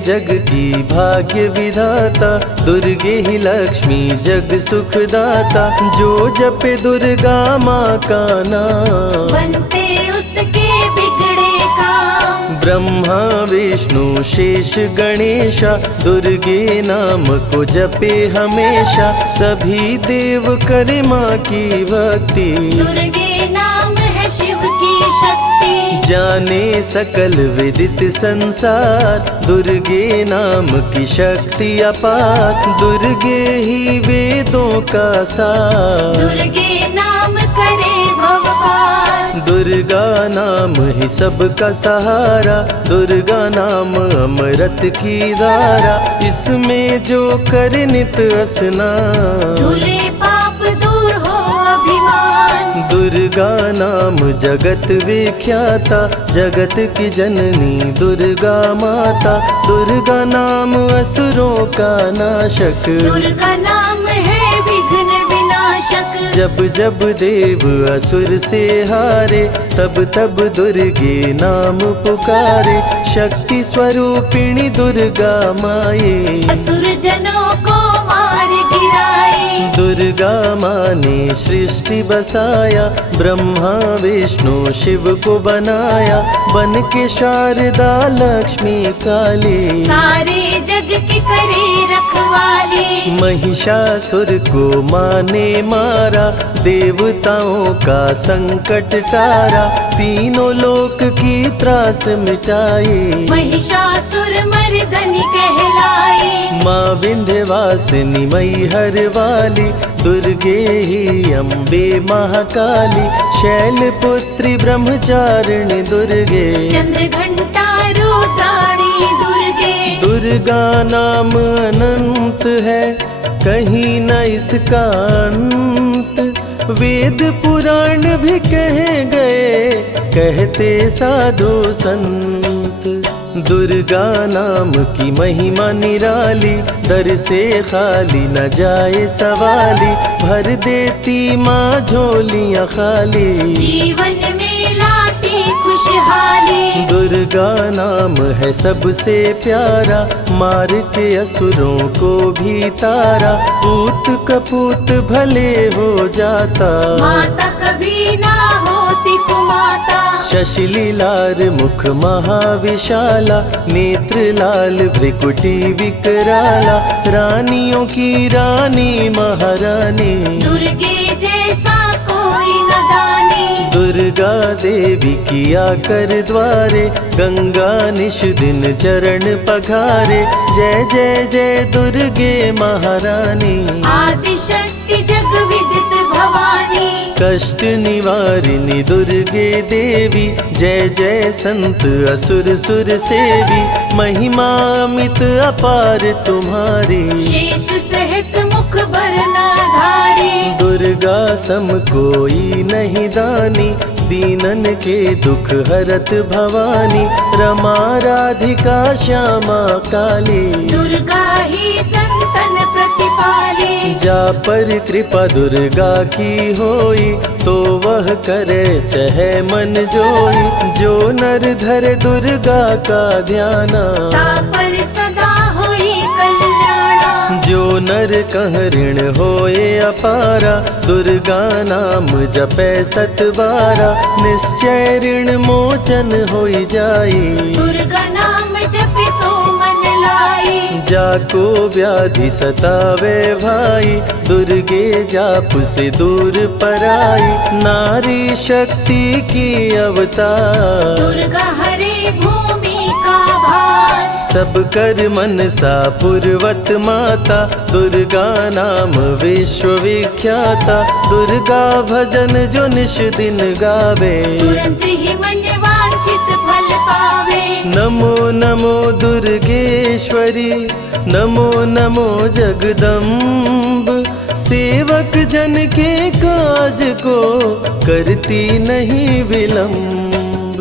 जग की भाग्य विधाता, दुर्गे ही लक्ष्मी जग सुखदाता। जो जपे दुर्गा माँ का नाम, बनते उसके बिगड़े काम। ब्रह्मा विष्णु शेष गणेशा, दुर्गे नाम को जपे हमेशा। सभी देव करे माँ की भक्ति, दुर्गे नाम है शिव की शक्ति। जाने सकल विदित संसार, दुर्गे नाम की शक्ति अपार। दुर्गे ही वेदों का सार, दुर्गे नाम करे भव पार। दुर्गा नाम ही सबका सहारा, दुर्गा नाम अमृत की धारा। इसमें जो करे नित स्नान, धुले पाप दूर हो अभिमान। दुर्गा नाम जगत विख्याता, जगत की जननी दुर्गा माता। दुर्गा नाम असुरों का नाशक, दुर्गा नाम है विघ्न विनाशक। जब जब देव असुर से हारे, तब तब दुर्गे नाम पुकारे। शक्ति स्वरूपिणी दुर्गा माये, असुर जनों को मार गिराए। दुर्गा माँ ने सृष्टि बसाया, ब्रह्मा विष्णु शिव को बनाया। बन के शारदा लक्ष्मी काली, सारे जग की करे रखवाली। महिषासुर को माँ ने मारा, देवताओं का संकट टारा। तीनों लोक की त्रास मिटाई, महिषासुर मर्दनी कहलाई। माँ विंध्यवासिनी मैहर वाली, दुर्गे ही अम्बे महाकाली। शैलपुत्री ब्रह्मचारिणी दुर्गे, चंद्र घंटा रुद्राणी दुर्गे। दुर्गा नाम अनंत है, कहीं न इसका अंत। वेद पुराण भी कह गए, कहते साधु संत। दुर्गा नाम की महिमा निराली, दर से खाली न जाए सवाली। भर देती माँ झोलियाँ खाली, जीवन में लाती खुशहाली। दुर्गा नाम है सबसे प्यारा, मार के असुरों को भी तारा। पूत कपूत भले हो जाता, माता कभी ना होती कुमाता। शशिलीलार मुख महाविशाला, नेत्र लाल भ्रिकुटी विकराला। रानियों की रानी महारानी, दुर्गे जैसा कोई न दानी। दुर्गा देवी किया कर द्वारे, गंगा निश दिन चरण पखारे। जय जय जय दुर्गे महारानी, आदि शक्ति जग विदित भवानी। कष्ट निवारिणी दुर्गे देवी, जय जय संत असुर सुर सेवी। महिमा अमित अपार तुम्हारी, शेष सहस मुख भरना धारी। दुर्गा सम कोई नहीं दानी, दीनन के दुख हरत भवानी। रमा राधिका श्यामा काली, दुर्गा ही संतन प्रतिपाली। जा पर कृपा दुर्गा की होई, तो वह करे चहे मन जोई। जो नर धरे दुर्गा का ध्याना, तापर सदा होई कल्याणा। जो नर कह ऋण होए अपारा, दुर्गा नाम जपे सतबारा। निश्चय ऋण मोचन होई जाई, दुर्गा नाम जपे सो मन लाई। जाको व्याधि सतावे भाई, दुर्गे जाप से दूर पराई। नारी शक्ति की अवतार, दुर्गा हरे भूमि का भार। सब कर मन सा पूर्वत माता, दुर्गा नाम विश्व विख्याता। दुर्गा भजन जो निश दिन गावे, तुरंत ही मन वांछित फल पावे। नमो नमो दुर्गेश्वरी, नमो नमो जगदम्ब। सेवक जन के काज को करती नहीं विलम्ब,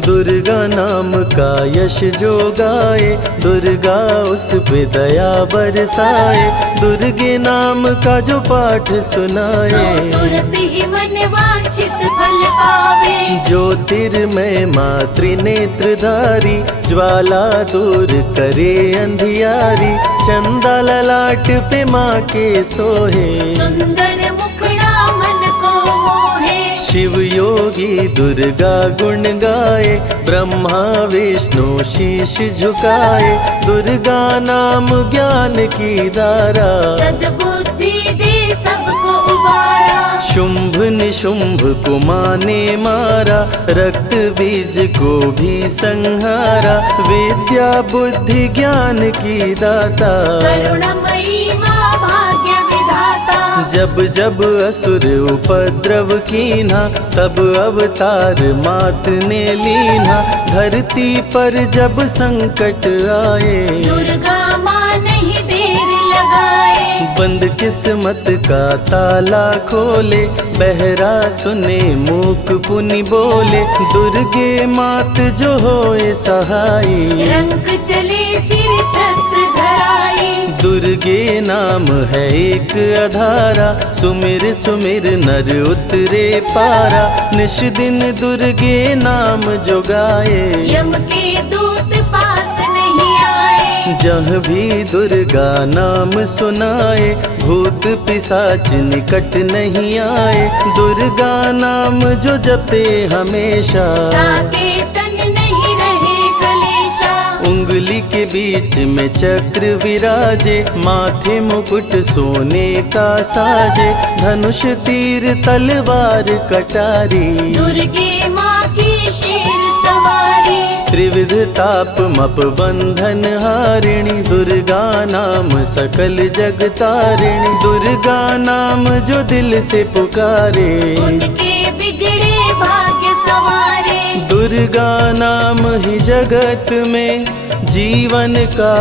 दुर्गा नाम का यश जो गाए, दुर्गा उस पे दया बरसाए। दुर्गे नाम का जो पाठ सो सुनाए, तुरत ही मन वांछित फल पावे। ज्योतिर्मय मातृ नेत्रधारी, ज्वाला दूर करे अंधियारी। चंदा ललाट पे माँ के सोहे, सुंदर मुखड़ा मन को मोहे। शिव योगी दुर्गा गुण गाए, ब्रह्मा विष्णु शीश झुकाए। दुर्गा नाम ज्ञान की धारा, सद्बुद्धि दे सबको उबारा। शुंभ निशुंभ को माने मारा, रक्त बीज को भी संहारा। विद्या बुद्धि ज्ञान की दाता, करुणमयी माँ भाग्य विधाता। जब जब असुर उपद्रव कीन्हा, तब अवतार मात ने लीन्हा। धरती पर जब संकट आए, दुर्गा माँ नहीं देर लगाए। बंद किस्मत का ताला खोले, बहरा सुने मूक पुनि बोले। दुर्गे मात जो होए सहाई, रंग चले सिर छत्र धराई। दुर्गे नाम है एक अधारा, सुमिर सुमिर नर उतरे पारा। निश दिन दुर्गे नाम जो गाए, यम के दूत पास नहीं आए। जहाँ भी दुर्गा नाम सुनाए, भूत पिशाच निकट नहीं आए। दुर्गा नाम जो जपे हमेशा, ताके तन नहीं रहे कलेशा। उंगली के बीच में चक्र विराजे, माथे मुकुट सोने का साजे। धनुष तीर तलवार कटारी, दुर्गे माँ की शेर सवारी। त्रिविध ताप मप बंधन हारिणी, दुर्गा नाम सकल जग तारिणी। दुर्गा नाम जो दिल से पुकारे, उनके बिगड़े भाग्य संवारे। दुर्गा नाम ही जगत में जीवन का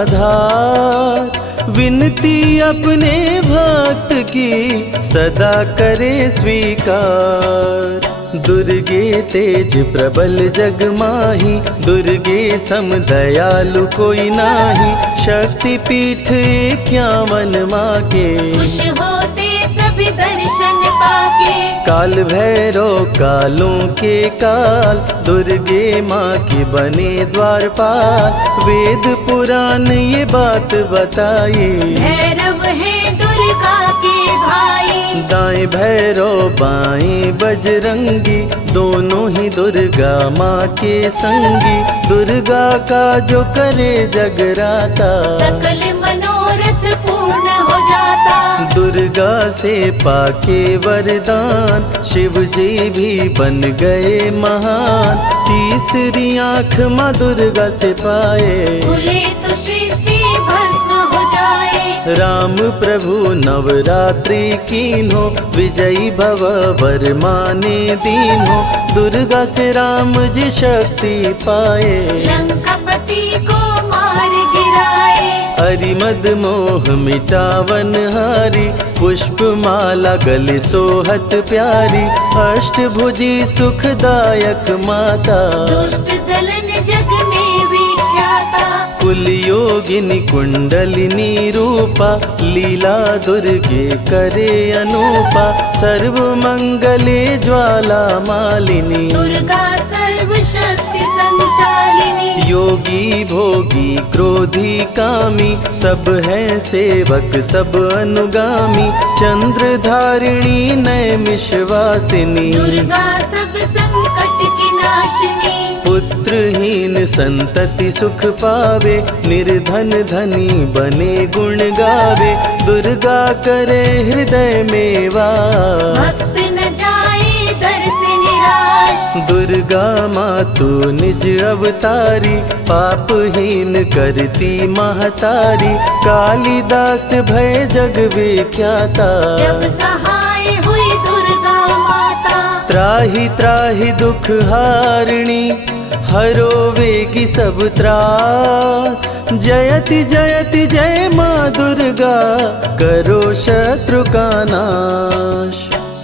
आधार। विनती अपने भक्त की सदा करे स्वीकार। दुर्गे तेज प्रबल जग माही, दुर्गे सम दयालु कोई नाही। शक्ति पीठ 51 माँ के, खुश होते सभी दर्शन पाके। काल भैरव कालों के काल, दुर्गे माँ के बने द्वारपाल। वेद पुराण ये बात बताई, भैरव है दुर्गा के भाई। दाएं भैरव बाएं बजरंगी, दोनों ही दुर्गा माँ के संगी। दुर्गा का जो करे जगराता, सकल मनोरथ पूर्ण हो जाता। दुर्गा से पाके वरदान, शिव जी भी बन गए महान। तीसरी आँख माँ दुर्गा से पाए, खुले तो सृष्टि भस्म हो जाए। राम प्रभु नवरात्रि कीन्हो, विजयी भव वर माने दीन्हो। दुर्गा से राम जी शक्ति पाए, लंकापति को मार गिराए। अरिमद मोह मिटावन हारी, पुष्प माला गले सोहत प्यारी। अष्टभुजी सुखदायक माता, दुष्ट दलन जग में विख्याता। कुल योगिनी कुंडलिनी रूपा, लीला दुर्गे करे अनूपा। सर्व मंगले ज्वाला मालिनी, दुर्गा सर्वशक्ति संचालिनी। योगी भोगी क्रोधी कामी, सब है सेवक सब अनुगामी। चंद्रधारिणी नैमिषवासिनी, दुर्गा सब संकट की नाशिनी। पुत्रहीन संतति सुख पावे, निर्धन धनी बने गुण गावे। दुर्गा करे हृदय में वास, भक्त न जाए दर से निराश। दुर्गा मातु निज अवतारी, पापहीन करती महतारी। कालिदास भय जग विख्याता, जब सहाय हुई दुर्गा माता। त्राहि त्राहि दुख हारिणी, हरो वेगी सब त्रास। जयति जयति जय माँ दुर्गा, करो शत्रु का नाश।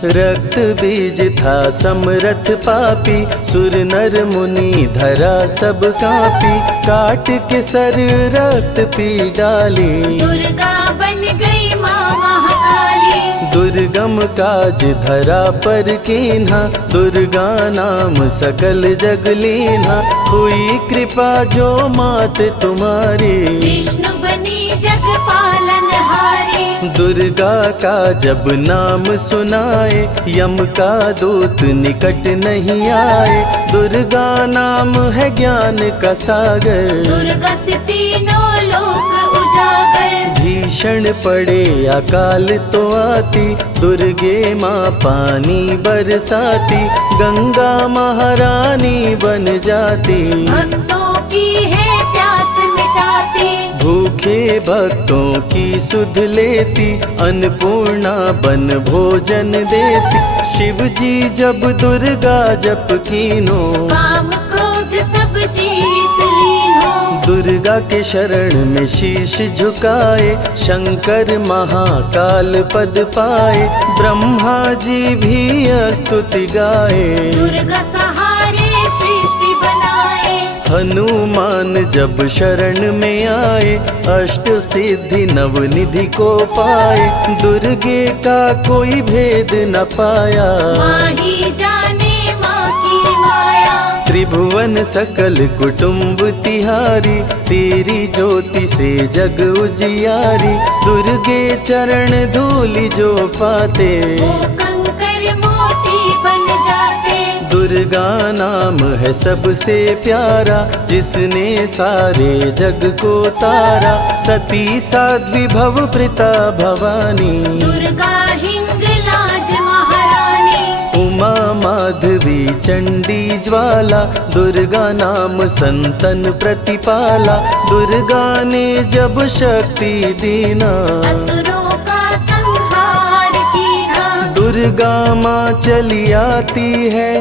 रक्त बीज था समरथ पापी, सुर नर मुनि धरा सब कापी, काट के सर रक्त पी डाली, दुर्गा बन गई माँ महाकाली। दुर्गम काज धरा पर कीन्हा, दुर्गा नाम सकल जग लीन्हा, हुई कृपा जो मात तुम्हारी, विष्णु बनी जग पालनहारी। दुर्गा का जब नाम सुनाए, यम का दूत निकट नहीं आए, दुर्गा नाम है ज्ञान का सागर, दुर्गा से तीनों लोक उजागर। भीषण पड़े अकाल तो आती, दुर्गे माँ पानी बरसाती, गंगा महारानी बन जाती, भक्तों की है प्यास मिटाती, भूखे भक्तों की सुध लेती, अन्नपूर्णा बन भोजन देती, शिव जी जब दुर्गा जप कीनो, काम क्रोध सब जीत लीनो। दुर्गा के शरण में शीश झुकाए, शंकर महाकाल पद पाए, ब्रह्मा जी भी स्तुति गाए, दुर्गा सहारे सृष्टि बनाए, हनुमान जब शरण में आए, अष्ट सिद्धि नवनिधि को पाए, दुर्गे का कोई भेद न पाया, माँ ही जाने माँ की माया। त्रिभुवन सकल कुटुंब तिहारी, तेरी ज्योति से जग उजियारी, दुर्गे चरण धूलि जो पाते, वो कंकर मोती बन जाते, दुर्गा नाम है सबसे प्यारा, जिसने सारे जग को तारा, सती साध्वी भव प्रीता भवानी, दुर्गा हिंगलाज महारानी, उमा माधवी चंडी ज्वाला, दुर्गा नाम संतन प्रतिपाला, दुर्गा ने जब शक्ति दीना, असुरों का संहार कीना, दुर्गा माँ चली आती है,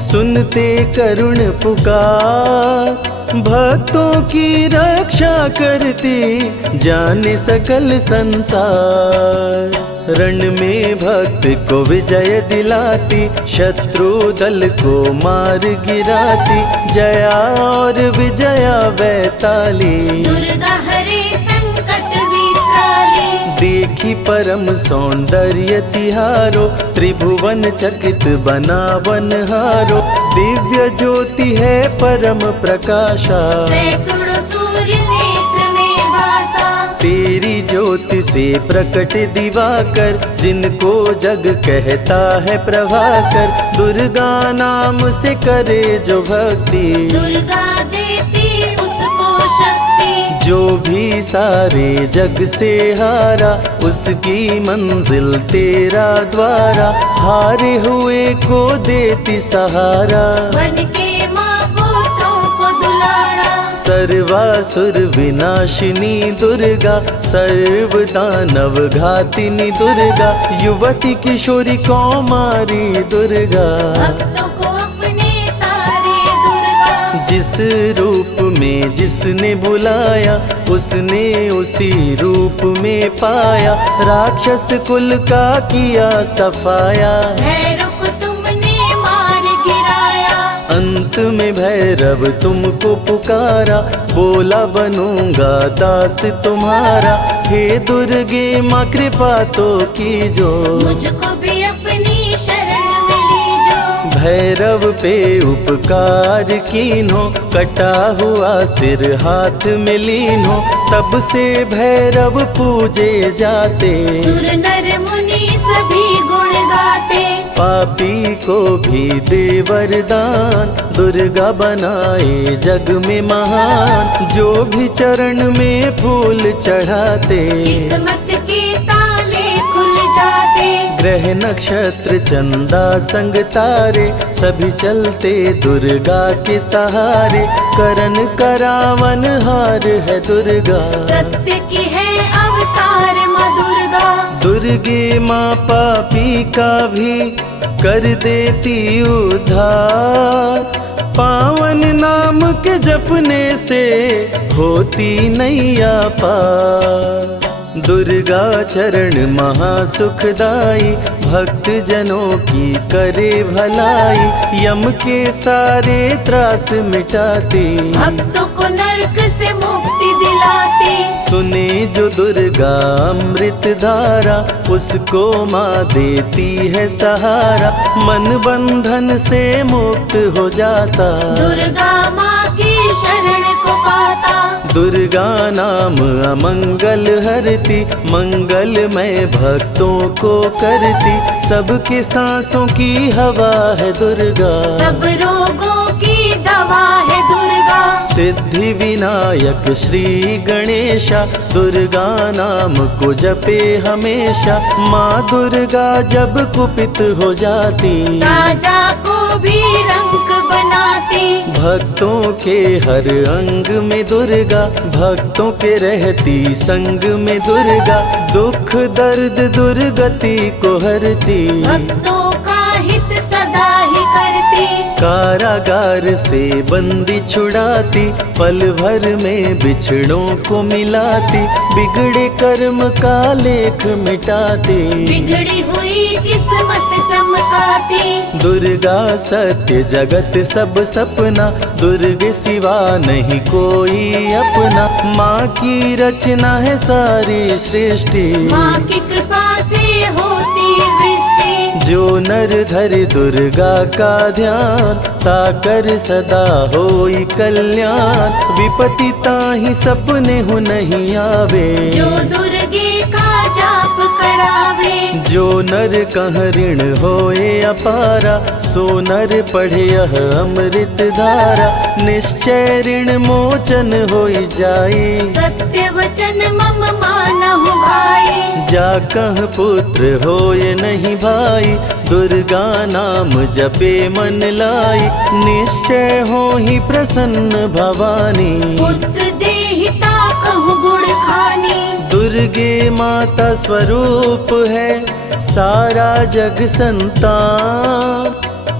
सुनते करुण पुकार, भक्तों की रक्षा करती, जाने सकल संसार, रण में भक्त को विजय दिलाती, शत्रु दल को मार गिराती, जया और विजया वैताली, दुर्गा हरे संकट विकराली, देखी परम सौंदर्य तिहारो, त्रिभुवन चकित बनावन हारो, दिव्य ज्योति है परम प्रकाशा, सैकड़ों सूर्य नेत्र में भासा, तेरी ज्योति से प्रकट दिवाकर, जिनको जग कहता है प्रभाकर, दुर्गा नाम से करे जो भक्ति, दुर्गा देती उसको शक्ति, जो भी सारे जग से हारा, उसकी मंजिल तेरा द्वारा, हारे हुए को देती सहारा, बन के माँ पुत्रों को दुलारा, सर्वासुर विनाशिनी दुर्गा, सर्व दानव घातिनी दुर्गा, युवती किशोरी कौमारी दुर्गा, भक्तों को अपने तारे दुर्गा, जिस रूप में जिसने बुलाया, उसने उसी रूप में पाया, राक्षस कुल का किया सफाया, भैरव को तुमने मार गिराया, अंत में भैरव तुमको पुकारा, बोला बनूंगा दास तुम्हारा, हे दुर्गे माँ कृपा तो कीजो, मुझको भी अपनी शरण में लीजो, भैरव पे उपकार कीन्हो, कटा हुआ सिर हाथ में लीन्हो, तब से भैरव पूजे जाते, सुर नर मुनि सभी गुण गाते, पापी को भी दे वरदान, दुर्गा बनाए जग में महान, जो भी चरण में फूल चढ़ाते, किस्मत के ताले खुल जाते, ग्रह नक्षत्र चंदा संग तारे, सभी चलते दुर्गा के सहारे, करन करावन हार है दुर्गा, सत्य की है अवतार माँ दुर्गा, दुर्गे माँ पापी का भी कर देती उद्धार, पावन नाम के जपने से होती नैया पार, दुर्गा चरण महासुखदाई, भक्त जनों की करे भलाई, यम के सारे त्रास मिटाती, भक्तों को नरक से मुक्ति दिलाती। सुने जो दुर्गा अमृत धारा, उसको माँ देती है सहारा, मन बंधन से मुक्त हो जाता, दुर्गा माँ की शरण को पाता। दुर्गा नाम अमंगल हरती, मंगलमय भक्तों को करती, सबके सांसों की हवा है दुर्गा, सब रोगों की दवा है दुर्गा। सिद्धि विनायक श्री गणेशा, दुर्गा नाम को जपे हमेशा, माँ दुर्गा जब कुपित हो जाती, राजा को भी रंक बनाती। भक्तों के हर अंग में दुर्गा, भक्तों के रहती संग में दुर्गा, दुख दर्द दुर्गति को हरती, भक्तों का हित सदा ही करती। कारागार से बंदी छुड़ाती, पल भर में बिछड़ों को मिलाती, बिगड़े कर्म का लेख मिटाती, बिगड़ी हुई किस्मत चमकाती। दुर्गा सत्य जगत सब सपना, दुर्गे सिवा नहीं कोई अपना, माँ की रचना है सारी सृष्टि, माँ की कृपा से होती वृष्टि। जो नर धरे दुर्गा का ध्यान, ताकर सदा होई कल्याण, विपत्ति ताहि सपने हो नहीं आवे, जो दुर्गे का जाप करावे। जो नर कह ऋण होए अपारा, सो नर पढ़े यह अमृत धारा, निश्चय ऋण मोचन होई जाए, सत्य वचन मम मानहु भाई। जा कह पुत्र होए नहीं भाई, दुर्गा नाम जपे मन लाई, निश्चय हो ही प्रसन्न भवानी, पुत्र देहिता कहु गुण खानी। दुर्गे माता स्वरूप है सारा जग संतान,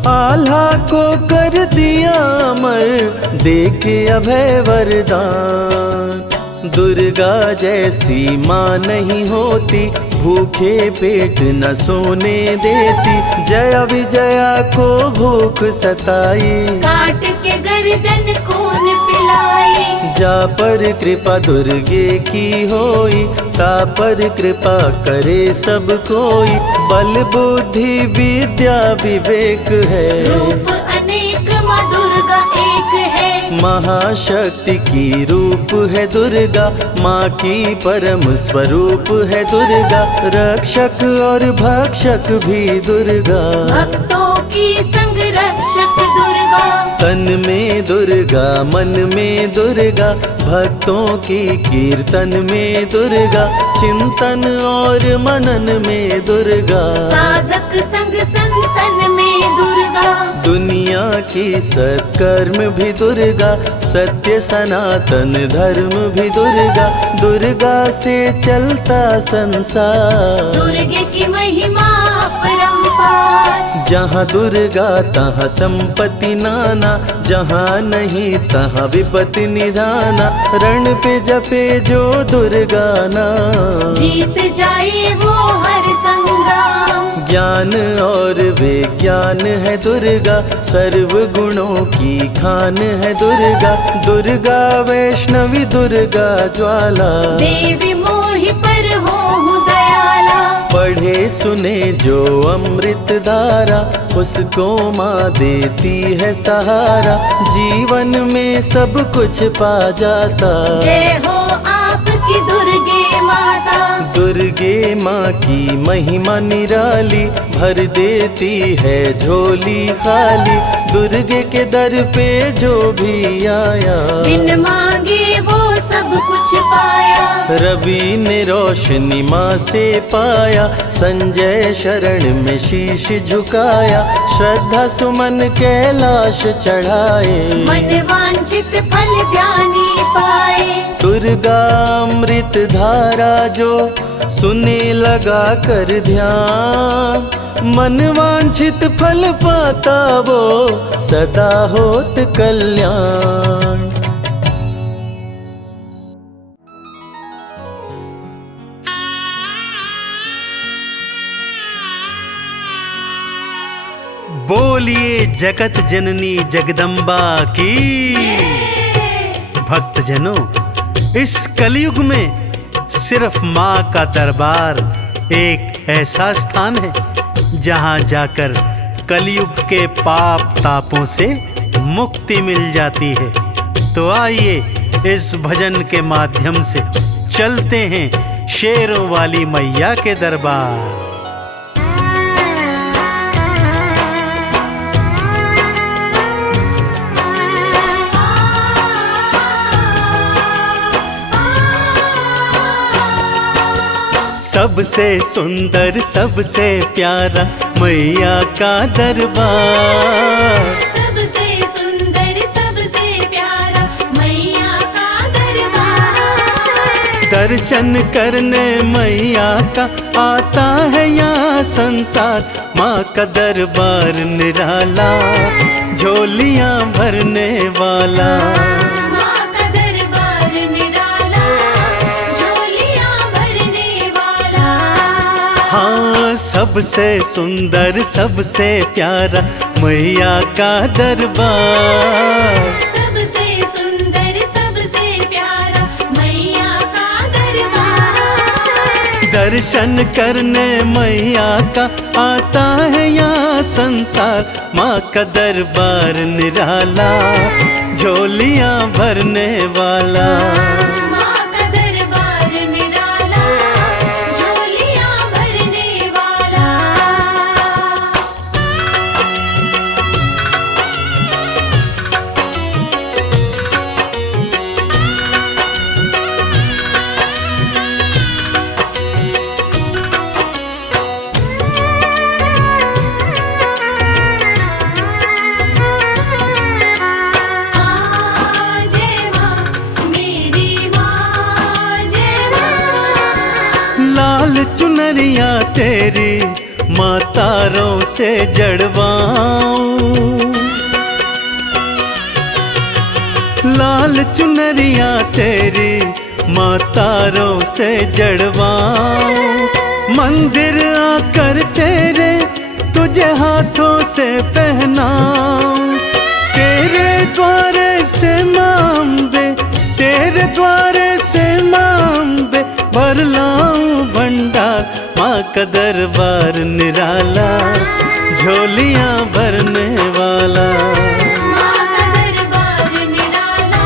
आल्हा को कर दिया अमर, देके अभय वरदान, दुर्गा जैसी माँ नहीं होती, भूखे पेट न सोने देती, जया विजया को भूख सताई, काट के गर्दन खून पिलाई। जा पर कृपा दुर्गे की होई, ता पर कृपा करे सब कोई, बल बुद्धि विद्या विवेक है, रूप अनेक माँ दुर्गा एक है। महाशक्ति की रूप है दुर्गा, माँ की परम स्वरूप है दुर्गा, रक्षक और भक्षक भी दुर्गा, भक्तों की संग रक्षक दुर्गा। तन में दुर्गा मन में दुर्गा, भक्तों की कीर्तन में दुर्गा, चिंतन और मनन में दुर्गा, साधक संग संतन में दुर्गा। दुनिया की सत्कर्म भी दुर्गा, सत्य सनातन धर्म भी दुर्गा, दुर्गा से चलता संसार, दुर्गे की महिमा अपरंपार। जहाँ दुर्गा तहाँ संपत्ति नाना, जहाँ नहीं तहाँ विपत्ति निधाना, रण पे जपे जो दुर्गा नाम, जीत जाए वो हर संग्राम। ज्ञान और विज्ञान है दुर्गा, सर्व गुणों की खान है दुर्गा, दुर्गा वैष्णवी दुर्गा ज्वाला, देवी मोहि पर हो दयाला। पढ़े सुने जो अमृत धारा, उसको माँ देती है सहारा, जीवन में सब कुछ पा जाता, जय हो आपकी दुर्गे माता। दुर्गे माँ की महिमा निराली, भर देती है झोली खाली, दुर्गे के दर पे जो भी आया, बिन मांगे वो सब कुछ पाया। रवि ने रोशनी माँ से पाया, संजय शरण में शीश झुकाया, श्रद्धा सुमन कैलाश चढ़ाए, मन वांछित फल ध्यानी पाए। दुर्गा अमृत धारा जो सुने लगा कर ध्यान, मन वांछित फल पाता वो सदा होत कल्याण। बोलिए जगत जननी जगदम्बा की। भक्तजनों, इस कलयुग में सिर्फ माँ का दरबार एक ऐसा स्थान है जहाँ जाकर कलयुग के पाप तापों से मुक्ति मिल जाती है। तो आइए इस भजन के माध्यम से चलते हैं शेरों वाली मैया के दरबार। सबसे सुंदर सबसे प्यारा मैया का दरबार, सबसे सुंदर सबसे प्यारा मैया का दरबार। दर्शन करने मैया का आता है यहाँ संसार। माँ का दरबार निराला, झोलियाँ भरने वाला। माँ का दरबार निराला, झोलियाँ भरने वाला। हाँ, सबसे सुंदर सबसे प्यारा मैया का दरबार, सबसे सुंदर सबसे प्यारा मैया का दरबार। दर्शन करने मैया का आता है यहाँ संसार। माँ का दरबार निराला, झोलियाँ भरने वाला। माँ का दरबार निराला, झोलियाँ भरने वाला। जय माँ मेरी माँ, जय माँ। लाल चुनरिया तेरी माँ तारों से जड़वाऊं। लाल चुनरिया तेरी माँ तारों से जड़वाऊं। मंदिर आकर तेरे तुझे हाथों से पहनाऊं। तेरे द्वारे से मांबे, तेरे द्वारे से मांबे भर लाऊं भंडार। माँ का दरबार निराला, झोलियाँ भरने वाला। माँ का दरबार निराला,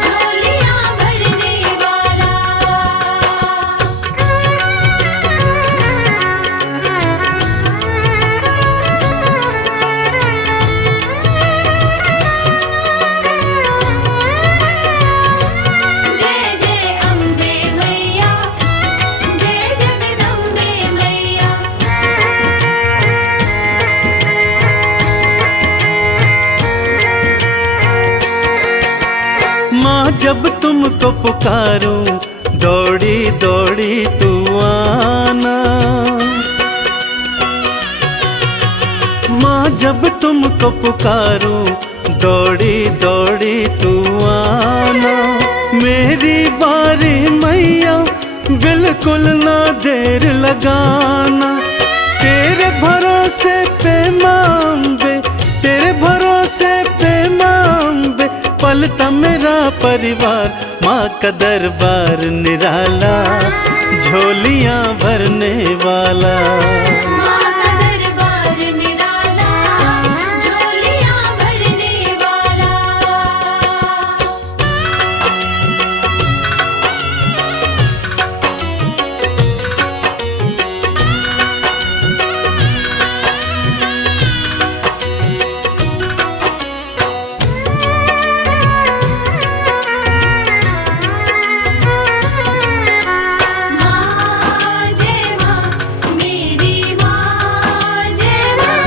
झोलियाँ भरने वाला। जय जय अम्बे मैया, जय जगदम्बे मैया। माँ जब तुमको पुकारूं, दौड़ी दौड़ी तू आना। माँ जब तुमको पुकारूं, दौड़ी दौड़ी तू आना। मेरी बारी मैया, बिल्कुल ना देर लगाना। तेरे भरोसे पे मांबे, तेरे भरोसे पे मांबे पलता मेरा परिवार। माँ का दरबार निराला, झोलियाँ भरने वाला। माँ का दरबार निराला, झोलियाँ भरने वाला। माँ जय माँ मेरी माँ, जय माँ।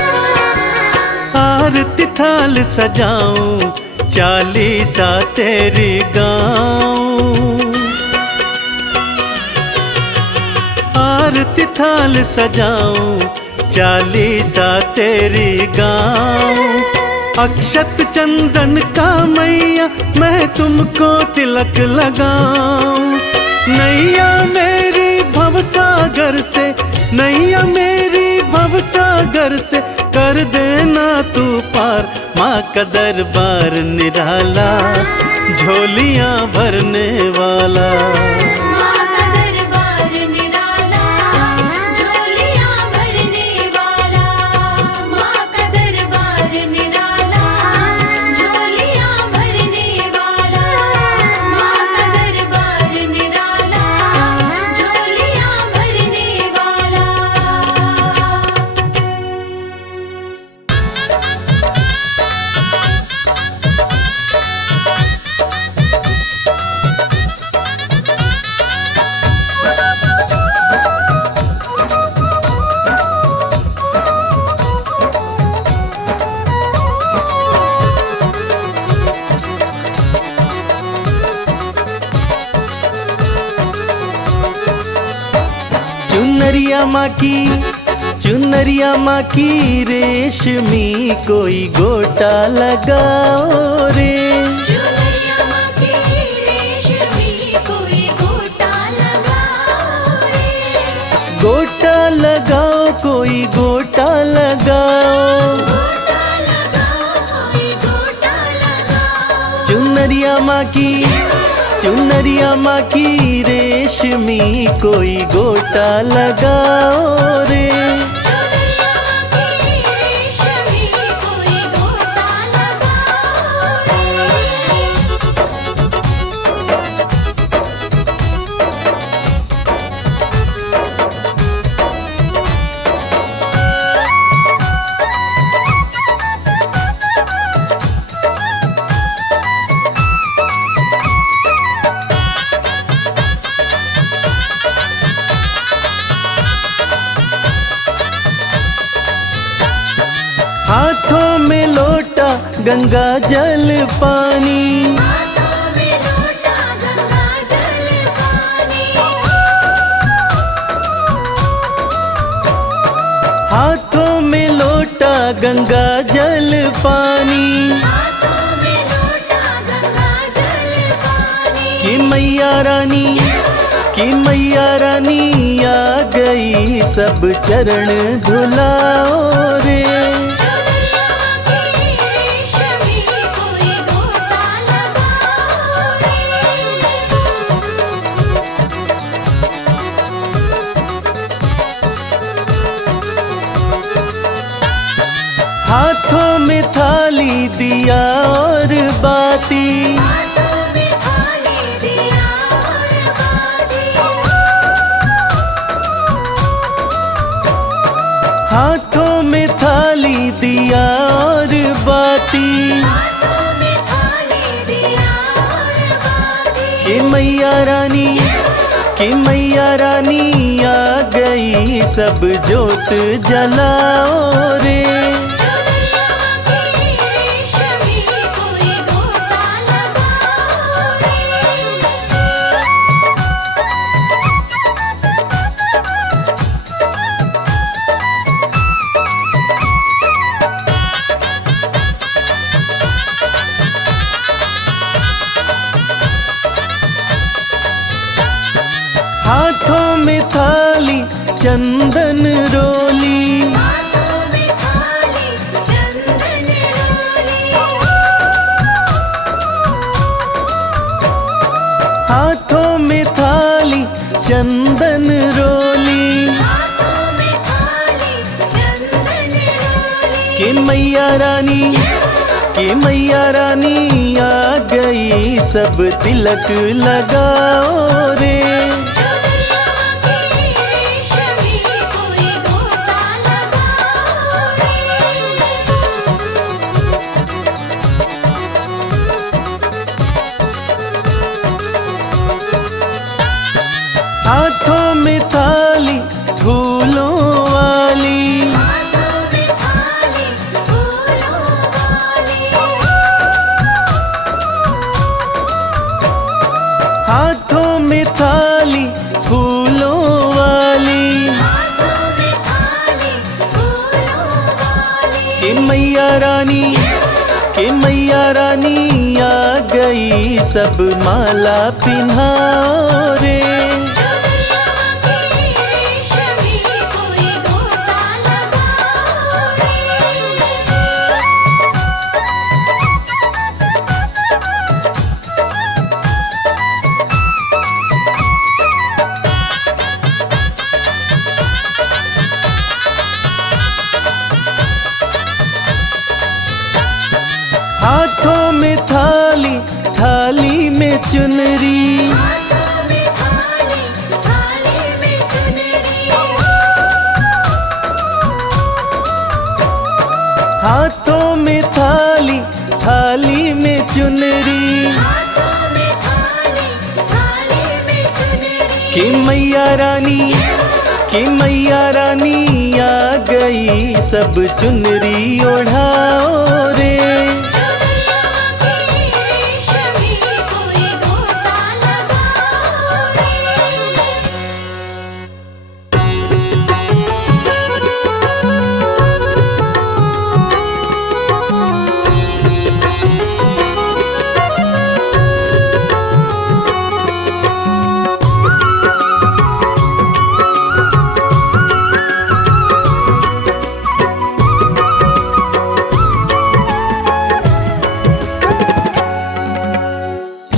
आरती थाल सजाऊं, चालीसा तेरी गाऊं। आरती थाल सजाऊं, चालीसा तेरी गाऊं। अक्षत चंदन का मैया मैं तुमको तिलक लगाऊं। नैया मेरी भवसागर से, नैया मेरी भवसागर से कर कर देना तू पार। माँ का दरबार निराला, झोलियाँ भरने वाला। माँ का दरबार निराला, झोलियाँ भरने वाला। माँ का दरबार निराला, झोलियाँ भरने वाला। माँ का दरबार निराला, झोलियाँ भरने वाला। चुनरिया माँ की रेशमी कोई गोटा लगाओ रे। चुनरिया माँ की रेशमी कोई गोटा लगाओ रे। गोटा लगाओ कोई गोटा लगाओ। गोटा लगाओ कोई गोटा लगाओ। चुनरिया माँ की रेशमी कोई गोटा लगाओ रे। चुनरिया माँ की रेशमी कोई गोटा लगाओ रे। हाथों में लोटा गंगा जल पानी। हाथों में लोटा गंगा जल पानी। हाथों में लोटा गंगा जल पानी। हाथों में लोटा गंगा जल पानी। कि मैया रानी आ गई सब चरण धुलाओ रे। चुनरिया माँ की रेशमी कोई गोटा लगाओ रे। हाथों में थाली दिया और बाती। हाथों में थाली दिया और बाती। हाथों में थाली दिया और बाती। हाथों में थाली दिया और बाती। कि मैया रानी आ गई सब जोत जलाओ रे। चुनरिया माँ की रेशमी कोई गोटा लगाओ रे। हाथों में थाली चंदन रोली। हाथों में थाली चंदन रोली। हाथों में थाली चंदन रोली। हाथों में थाली चंदन रोली। कि मैया रानी आ गई सब तिलक लगाओ रे। चुनरिया माँ की रेशमी कोई गोटा लगाओ रे। हाथों में थाली चंदन रोली। हाथों में थाली चंदन रोली। कि मैया रानी आ गई सब तिलक लगाओ रे। चुनरिया माँ की रेशमी कोई गोटा लगाओ रे। हाथों में थाली फूलों वाली। हाथों में थाली फूलों वाली। हाथों में थाली फूलों वाली। हाथों में थाली फूलों वाली। कि मैया रानी आ गई सब माला पिन्हाओ रे। चुनरिया माँ की रेशमी कोई गोटा लगाओ रे। थाली, थाली में चुनरी, हाथों में थाली, थाली में चुनरी, हाथों में थाली, थाली में चुनरी, हाथों में थाली, थाली में चुनरी। कि मैया रानी, कि मैया रानी आ गई, सब चुनरी ओढ़ाओ रे। चुनरिया की रेशमी कोई गोटा लगाओ रे।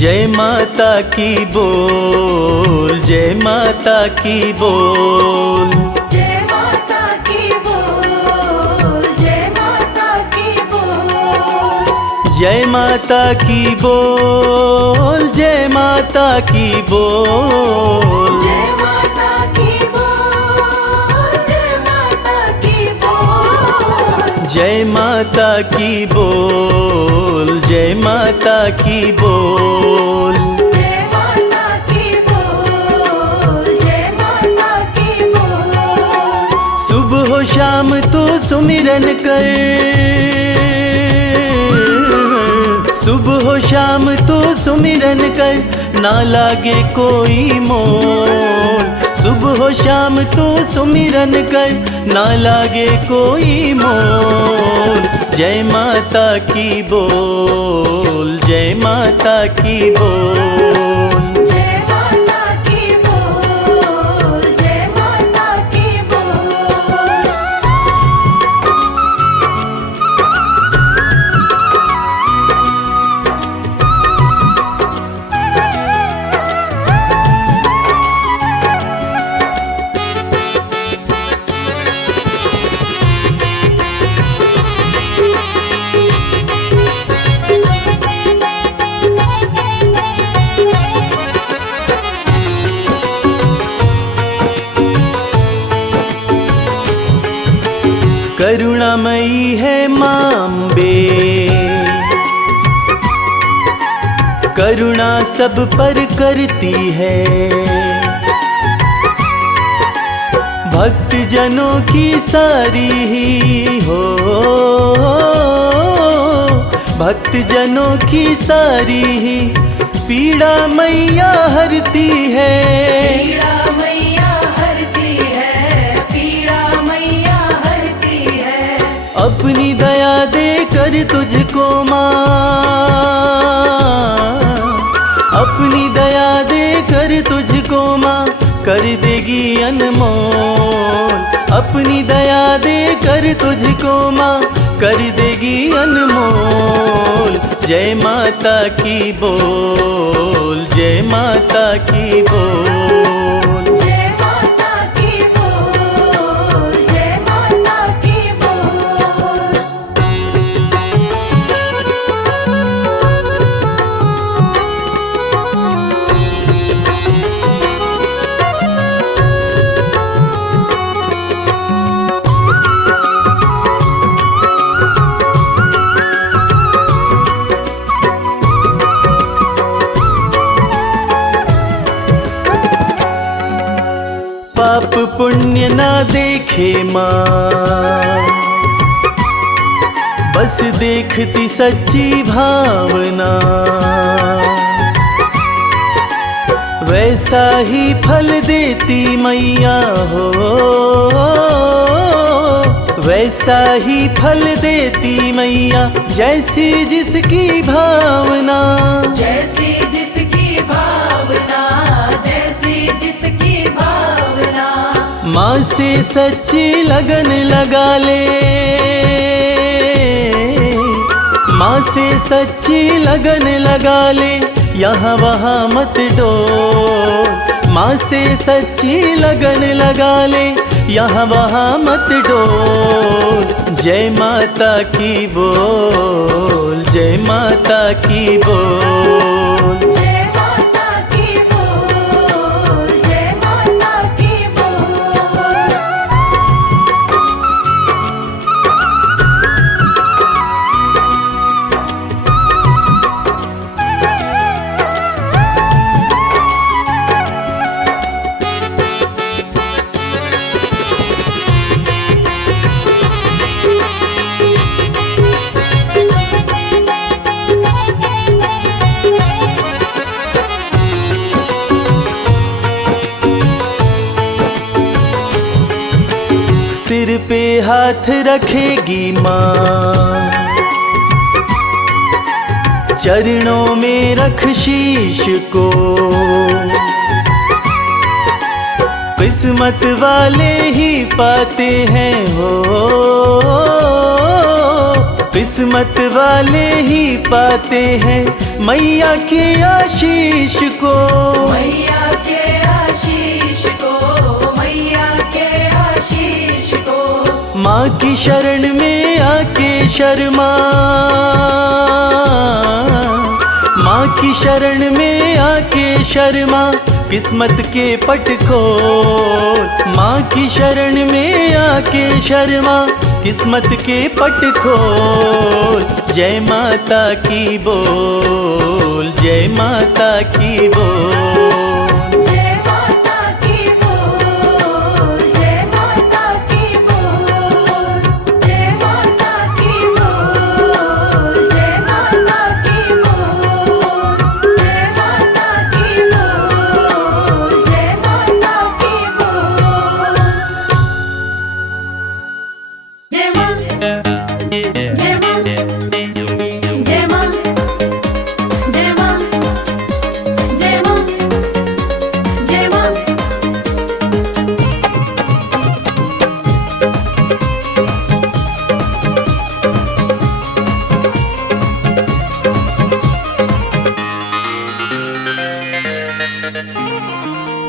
जय माता की बोल, जय माता की बोल, जय माता की बोल, जय माता की बोल, जय माता की बोल, जय माता की बोल, जय माता की बोल, जय माता की बोल, जय माता की बोल, जय माता की बोल। जय माता की बोल, जय माता की बोल। सुबह हो शाम तू सुमिरन कर, सुबह हो शाम तू सुमिरन कर, ना लागे कोई मोल। सुबह हो शाम तू सुमिरन कर, ना लागे कोई मोल। जय माता की बोल, जय माता की बोल, जय माता की बोल, जय माता की बोल। करुणामयी है मां अम्बे, करुणा सब पर करती है। भक्त जनों की सारी ही हो, भक्त जनों की सारी ही पीड़ा मैया हरती है। पीड़ा मैया हरती है, पीड़ा मैया हरती है। अपनी दया दे कर तुझको माँ, अपनी दया दे कर तुझको माँ कर देगी अनमोल। अपनी दया दे कर तुझको माँ कर देगी अनमोल। जय माता की बोल, जय माता की बोल, जय माता की बोल, जय माता की बोल। पाप पुण्य ना देखे माँ, बस देखती सच्ची भावना। वैसा ही फल देती मैया हो, वैसा ही फल देती मैया जैसी जिसकी भावना। जैसी जिसकी भावना, जैसी जिसकी भावना। माँ से सच्ची लगन लगा ले, माँ से सच्ची लगन लगा ले, यहाँ वहाँ मत डोल। माँ से सच्ची लगन लगा ले, यहाँ वहाँ मत डोल। जय माता की बोल, जय माता की बोल। जय माता की बोल, जय माता की बोल। सिर पे हाथ रखेगी माँ, चरणों में रख शीश को। किस्मत वाले ही पाते हैं हो, किस्मत वाले ही पाते हैं मैया के आशीष को। मैया के आशीष को, मैया के आशीष को। माँ की शरण में आके शर्मा, माँ की शरण में आके शर्मा, किस्मत के पट खोल। माँ की शरण में आके शर्मा, किस्मत के पट खोल। जय माता की बोल, जय माता की बोल। जय माता की बोल, जय माता की बोल। जय माता की बोल, जय माता की बोल। जय माता की बोल, जय माता की बोल। जय माँ, जय माँ, जय माँ, जय माँ, जय माँ, जय माँ।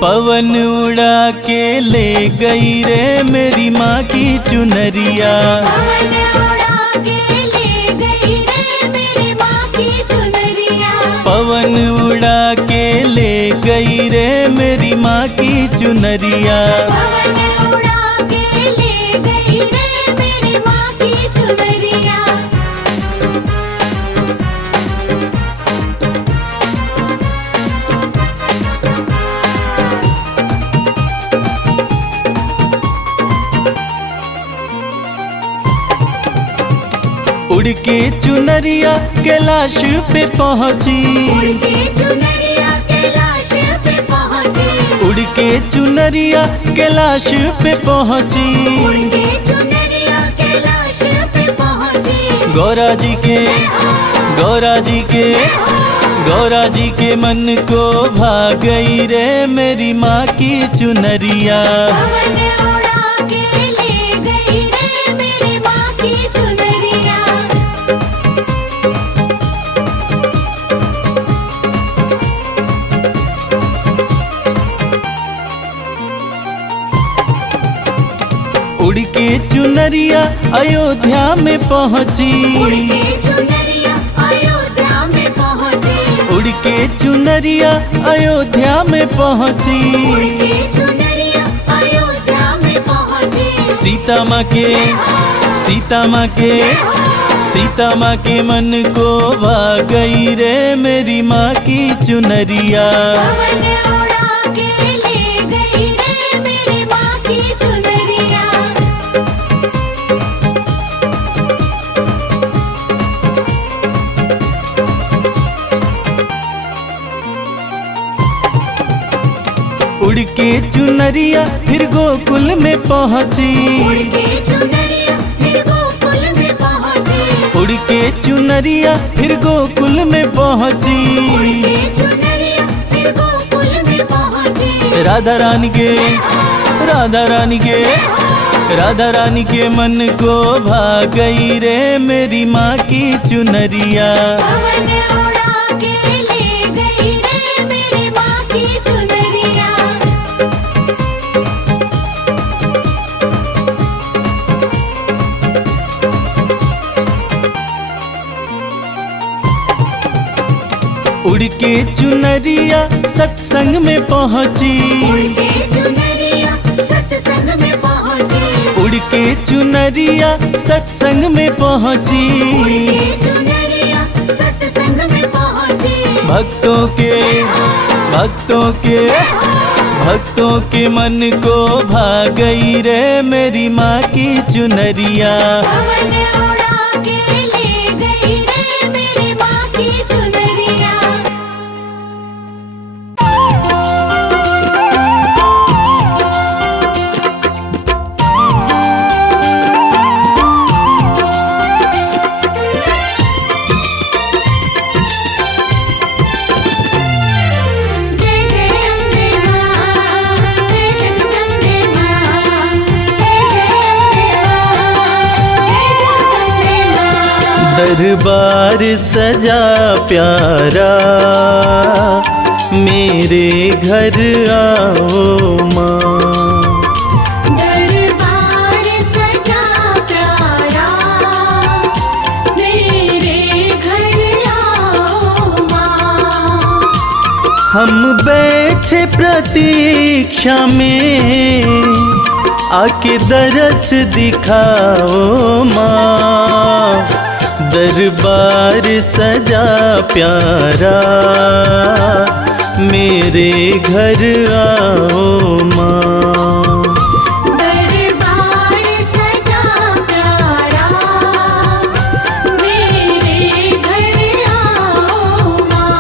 पवन उड़ा के ले गई रे मेरी माँ की चुनरिया। पवन उड़ा के ले गई रे मेरी माँ की चुनरिया। पवन उड़ा के ले गई रे मेरी माँ की चुनरिया। पवन उड़ा के ले गई रे मेरी माँ की चुनरिया। उड़ के चुनरिया कैलाश पे पहुँची। उड़ के चुनरिया कैलाश पे पहुँची। उड़ के चुनरिया कैलाश पे पहुँची। उड़ के चुनरिया कैलाश पे पहुँची। गौरा जी के, गौरा जी के, गौरा जी के मन को भा गई रे मेरी माँ की चुनरिया। पवन उड़ा के ले गई रे मेरी माँ की चुनरिया। उड़ के चुनरिया अयोध्या में पहुँची। उड़ के चुनरिया अयोध्या में पहुँची। उड़ के चुनरिया अयोध्या में पहुँची। उड़ के चुनरिया अयोध्या में पहुँची। सीता माँ के, सीता माँ के, सीता माँ के मन को भा गई रे मेरी माँ की चुनरिया। पवन उड़ा के ले गई रे मेरी माँ की चुनरिया। उड़ के चुनरिया फिर गोकुल में पहुँची। उड़ के चुनरिया फिर गोकुल में पहुँची। उड़ के चुनरिया फिर गोकुल में पहुँची। उड़ के चुनरिया फिर गोकुल में पहुँची। राधा रानी के, राधा रानी के, राधा रानी के मन को भा गई रे मेरी माँ की चुनरिया। पवन उड़ा के ले गई रे मेरी माँ की चुनरिया। उड़ के चुनरिया सत्संग में पहुँची, उड़ के चुनरिया सत्संग में पहुँची, उड़ के चुनरिया सत्संग में पहुँची। उड़ के चुनरिया सत्संग में पहुँची। भक्तों के मन को भा गई रे मेरी माँ की चुनरिया। पवन उड़ा के ले गई रे मेरी माँ की चुनरिया। जय जय अम्बे माँ, जय जगदम्बे माँ, जय जय अम्बे माँ, जय जगदम्बे माँ। दरबार सजा प्यारा मेरे घर आओ माँ। दरबार सजा प्यारा मेरे घर आओ माँ। हम बैठे प्रतीक्षा में आके दरस दिखाओ माँ। दरबार सजा प्यारा मेरे घर आओ माँ। दरबार सजा प्यारा मेरे घर आओ माँ।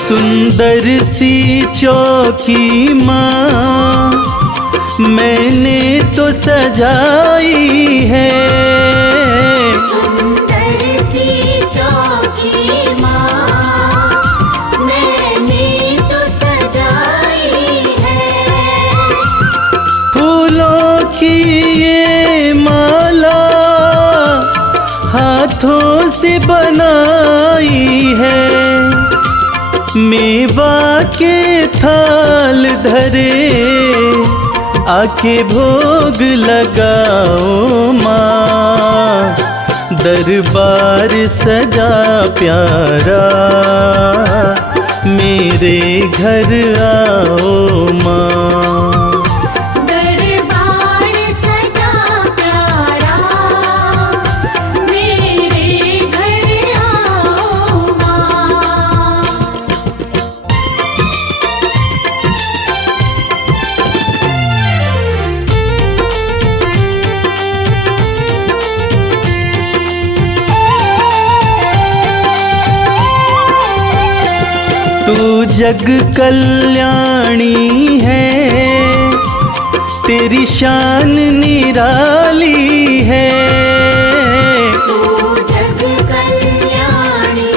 सुंदर सी चौकी माँ मैंने तो सजाई है। सुंदर सी चौकी माँ मैंने तो सजाई है। फूलों की ये माला हाथों से बनाई है। मेवा के थाल धरे आके भोग लगाओ माँ। दरबार सजा प्यारा मेरे घर आओ माँ। दरबार सजा प्यारा मेरे घर आओ माँ। तू जग कल्याणी है, तेरी शान निराली है। तू जग कल्याणी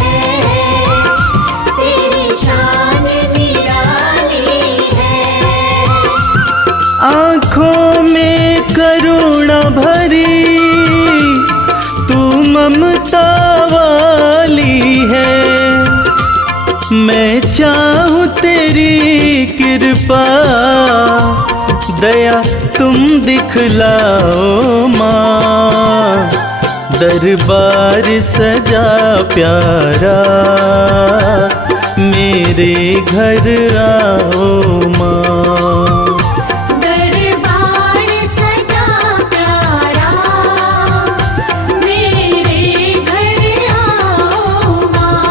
है, तेरी शान निराली है। आँखों में करुणा भरी तू ममता वाली है। मैं चाहूँ तेरी कृपा दया तुम दिखलाओ माँ। दरबार सजा प्यारा मेरे घर आओ माँ। दरबार सजा प्यारा मेरे घर आओ माँ।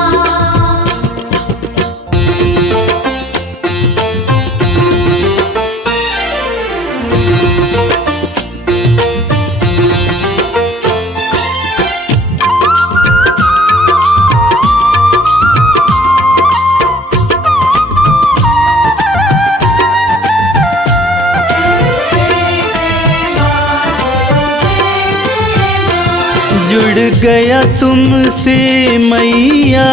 जुड़ गया तुमसे मैया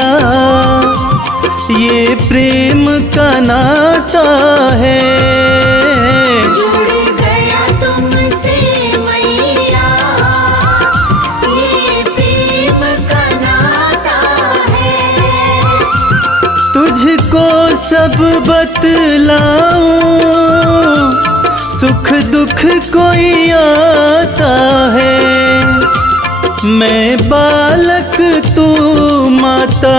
ये प्रेम का नाता है। जुड़ गया तुमसे मैया, ये प्रेम का नाता है। तुझको सब बतलाऊं, सुख दुख कोई आता है। मैं बालक तू माता,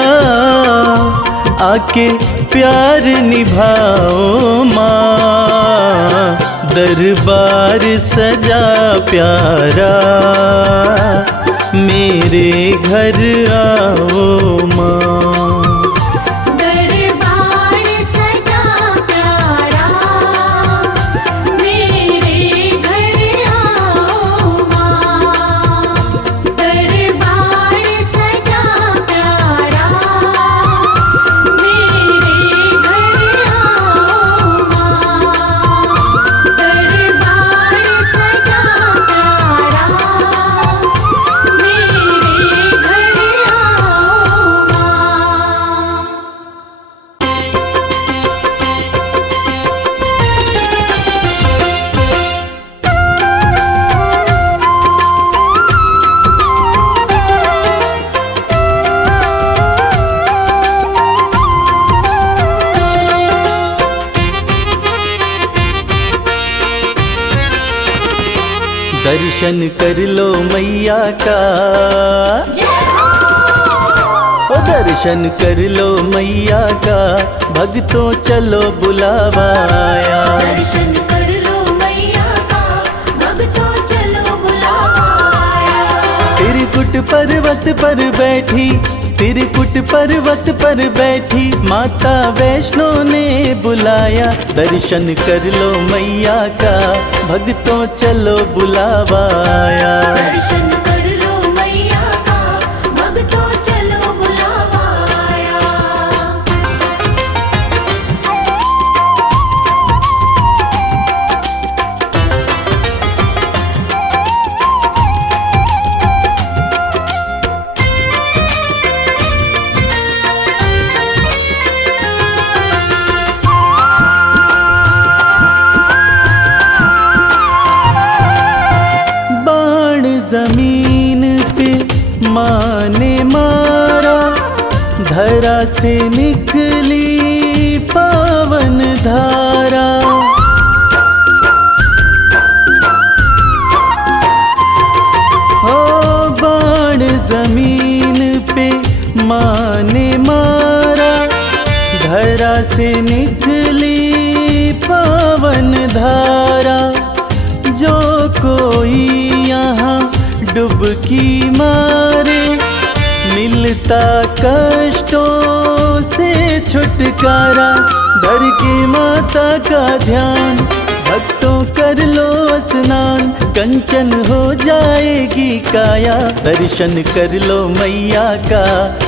आके प्यार निभाओ माँ। दरबार सजा प्यारा, मेरे घर आओ माँ। दरबार सजा प्यारा, मेरे घर आओ माँ। दरबार सजा प्यारा, मेरे घर आओ माँ। दरबार सजा प्यारा, मेरे घर आओ माँ। दर्शन कर लो मैया का, ओ दर्शन कर लो मैया का, भक्तों चलो बुलावा आया। दर्शन कर लो मैया का, भक्तों चलो बुलावा आया। त्रिकुट पर्वत पर बैठी, त्रिकुट पर्वत पर बैठी, माता वैष्णो ने बुलाया। दर्शन कर लो मैया का, भक्तों चलो बुलावा आया। दर्शन कर लो मैया का, भक्तों चलो बुलावा आया। बाण जमीन पे माँ ने मारा, धरा से निकली पावन धारा। हो बाण जमीन पे माँ ने मारा, धरा से निकली पावन धारा। जो कोई यहाँ डुबकी मारे, मिलता कष्टों से छुटकारा। धर के माता का ध्यान, भक्तों कर लो स्नान, कंचन हो जाएगी काया। दर्शन कर लो मैया का,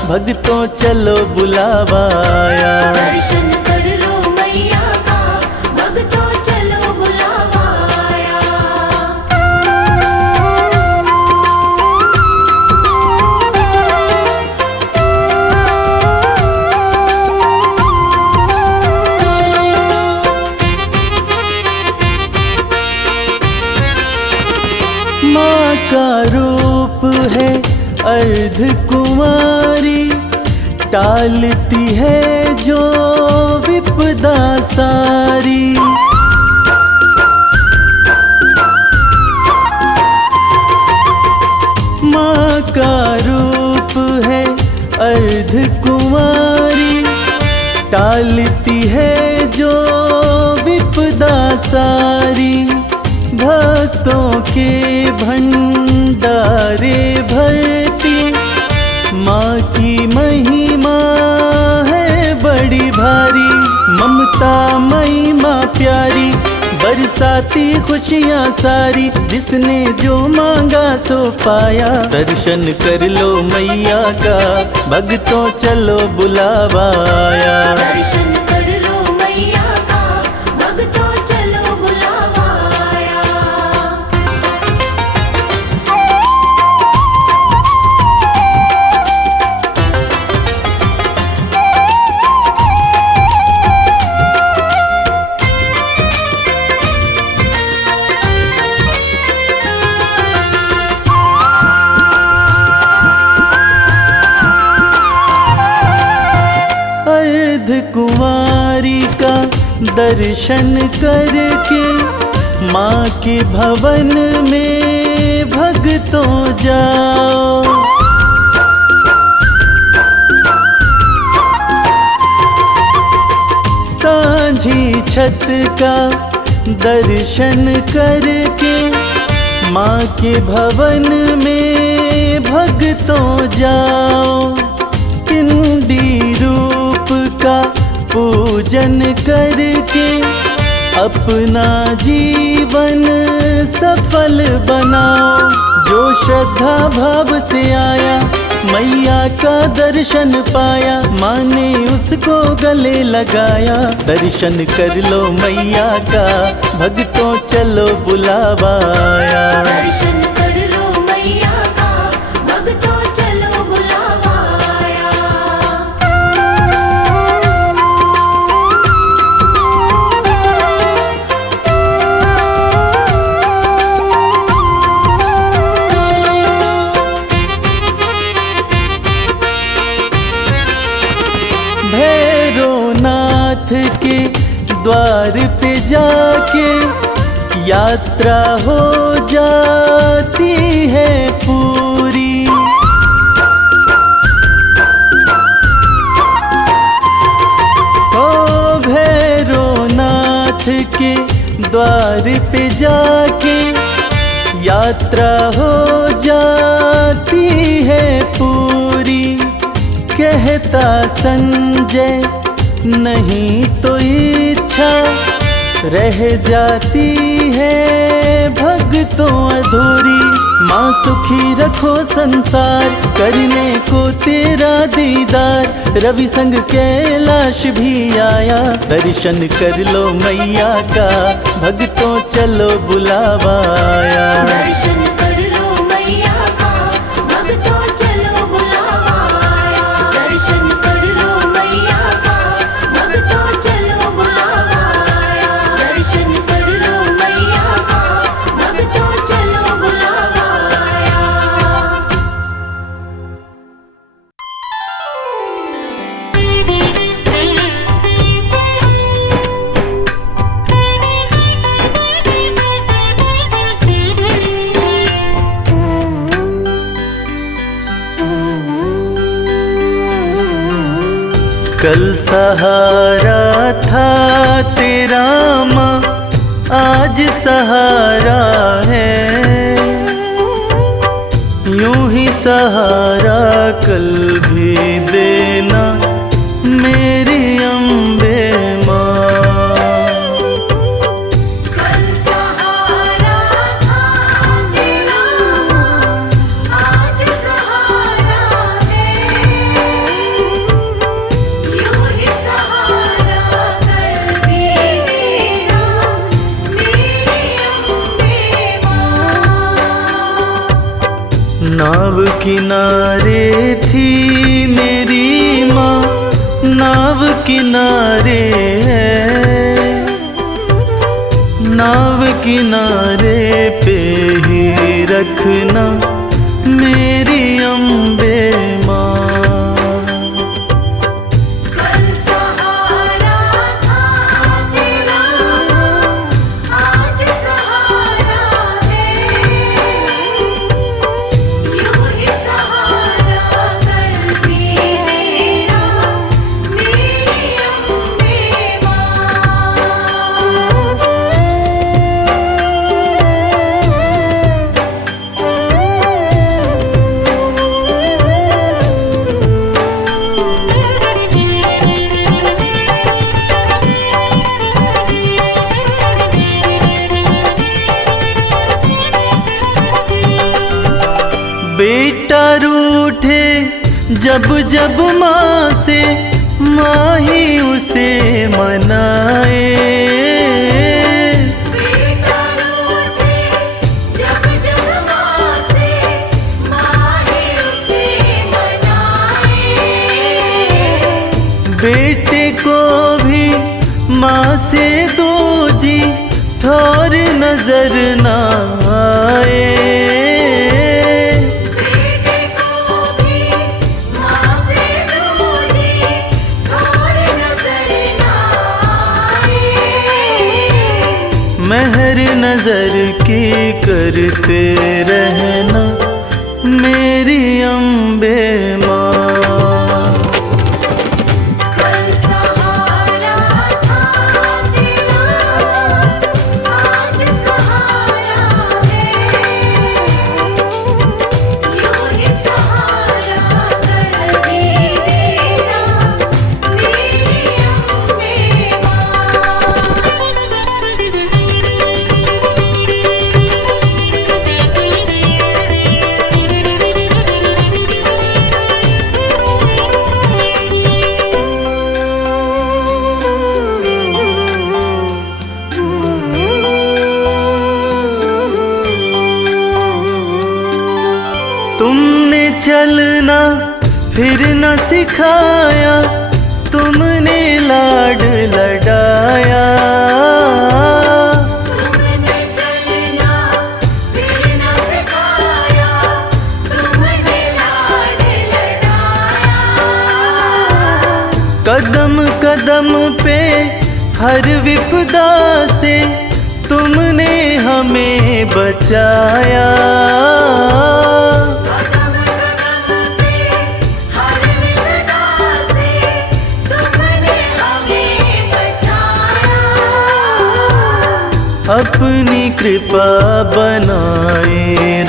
भक्तों चलो बुलावा आया। दर्शन कर लो मैया का, भक्तों चलो बुलावा आया। माँ का रूप है अर्ध कुमारी, टालती है जो विपदा सारी। माँ का रूप है अर्ध कुमारी, टालती है जो विपदा सारी। भक्तों के भंडारे भरती, माँ की महिमा है बड़ी भारी। ममता मई माँ प्यारी, बरसाती खुशियाँ सारी। जिसने जो मांगा सो पाया। दर्शन कर लो मैया का, भक्तों चलो बुलावा आया। दर्शन कर लो मैया का, भक्तों चलो बुलावा आया। अर्धकुंवारी का दर्शन करके माँ के भवन में भक्तों जाओ। सांझी छत का दर्शन करके माँ के भवन में भक्तों जाओ। पिंडी रूप का पूजन करके अपना जीवन सफल बनाओ। जो श्रद्धा भाव से आया मैया का दर्शन पाया, माँ ने उसको गले लगाया। दर्शन कर लो मैया का, भक्तों चलो बुलावा आया। दर्शन कर लो मैया का, भक्तों चलो बुलावा आया। भैरवनाथ के द्वार पे जाके यात्रा हो जाती है पूरी। ओ भैरवनाथ के द्वार पे जाके यात्रा हो जाती है पूरी। कहता संजय नहीं तो इच्छा रह जाती है भक्तों अधूरी। माँ सुखी रखो संसार, करने को तेरा दीदार। रवि संग कैलाश भी आया, दर्शन कर लो मैया का, भक्तों चलो बुलावा आया। दर्शन कर लो मैया का, भक्तों चलो बुलावा आया। दर्शन कर लो मैया का, भक्तों चलो बुलावा आया। दर्शन कर लो मैया का, भक्तों चलो बुलावा आया। कल सहारा था तेरा माँ, आज सहारा है। यूं ही सहारा कल भी देना मेरी अम्बे माँ। कल सहारा था तेरा माँ, आज सहारा है। यूं ही सहारा कल भी देना मेरी अम्बे माँ। नाव किनारे थी मेरी माँ, नाव किनारे है। नाव किनारे पे ही रखना मेरी अम्बे माँ। कल सहारा था तेरा माँ, आज सहारा है। यूं ही सहारा कल भी देना मेरी अम्बे माँ। बेटा रूठे जब जब माँ से, माँ ही उसे मनाए। बेटा रूठे जब जब माँ से, माँ ही उसे मनाए। बेटे को भी माँ से दो जी, थोर नजर ना आए। बेटे को भी माँ से दूजी, थोर नजर नजर की करते रहना मेरी अम्बे माँ। कल सहारा था तेरा, आज सहारा है, यूं ही सहारा कर भी देना मेरी अम्बे तुमने चलना फिर न सिखाया, तुमने लाड लडाया। तुमने चलना फिर न सिखाया, तुमने लाड लडाया। कदम कदम पे हर विपदा से तुमने हमें बचाया। कदम कदम पे हर विपदा से तुमने हमें बचाया। अपनी कृपा बनाए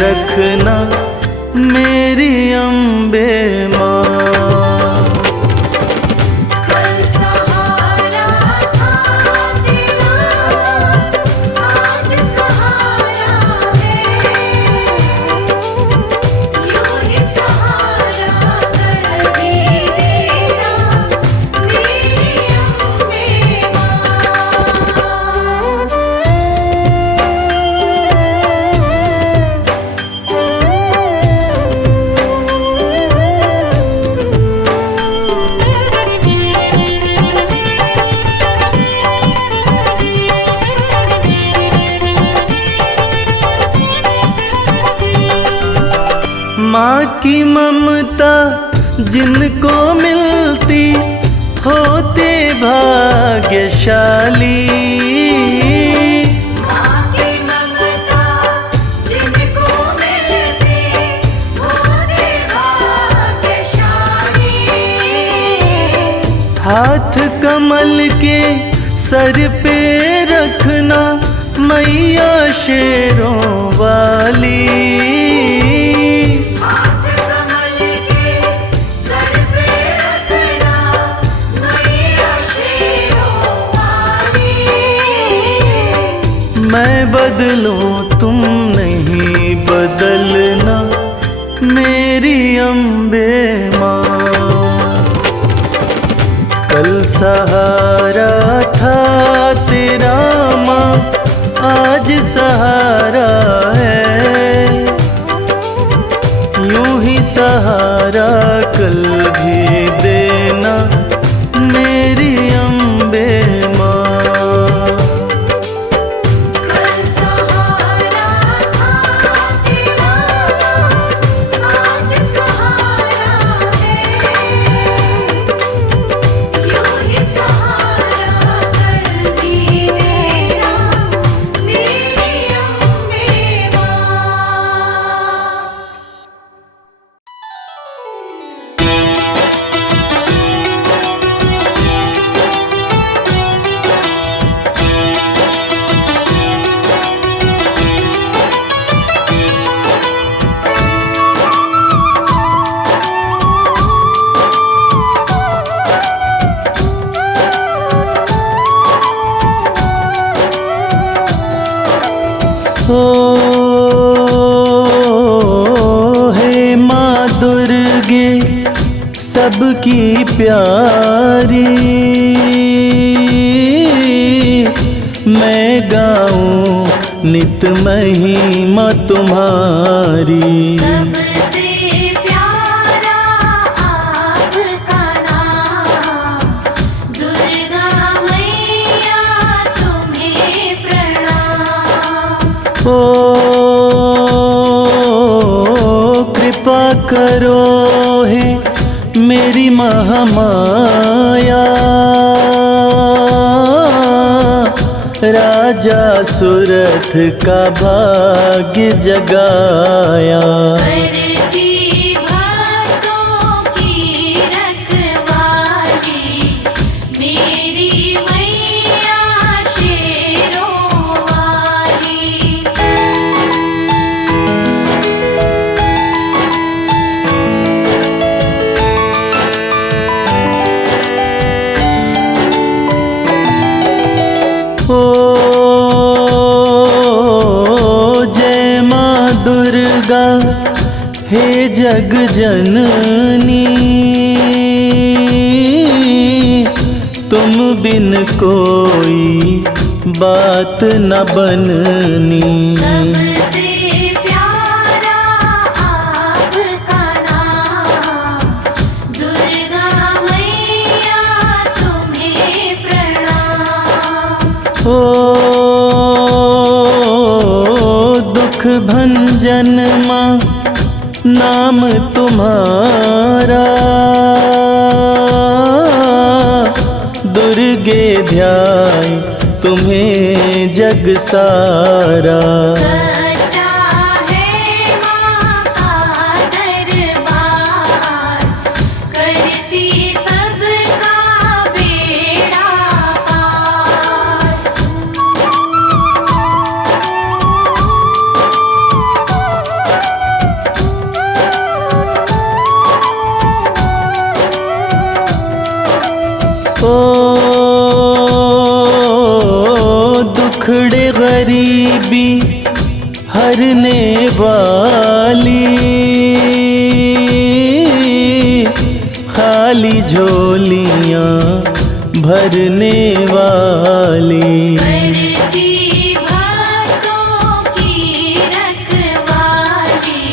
रखना मेरी अम्बे माँ। कल सहारा था तेरा, आज सहारा है, यूं ही सहारा कर भी देना मेरी अम्बे माँ की ममता जिनको मिलती होते भाग्यशाली। माँ की ममता जिनको मिलती होते भाग्यशाली। हाथ कमल के सर पे रखना मैया शेरों वाली। हाथ कमल के सर पे रखना मैया शेरों वाली। मैं बदलूं तुम नहीं बदलना मेरी अम्बे माँ। कल सहारा था तेरा माँ, आज सहारा है, यूं ही सहारा कल भी देना मेरी अम्बे माँ। कल सहारा था तेरा, आज सहारा है, यूं ही सहारा कर भी देना मेरी अम्बे माँ। ओ हे माँ दुर्गे सबकी प्यारी, मैं गाऊं नित महिमा तुम्हारी। सबसे प्यारा आपका नाम, दुर्गा मैया तुम्हें प्रणाम। ओ कृपा करो हे मेरी महामाया, राजा सुरथ का भाग्य जगाया। करती भक्तों की रखवाली मेरी मैया शेरों वाली। ओ जय माँ दुर्गा हे जग जननी, तुम बिन कोई बात न बननी। सबसे प्यारा आपका नाम दुर्गा मैया तुम्हें प्रणाम। ओ दुख भंजन माँ नाम तुम्हारा, दुर्गे ध्याय तुम्हें जग सारा। सच्चा है माँ का दरबार करती सबका बेड़ा पार। ओ दुखड़े गरीबी हरने वाली, खाली झोलियाँ भरने वाली। करती भक्तों की रखवाली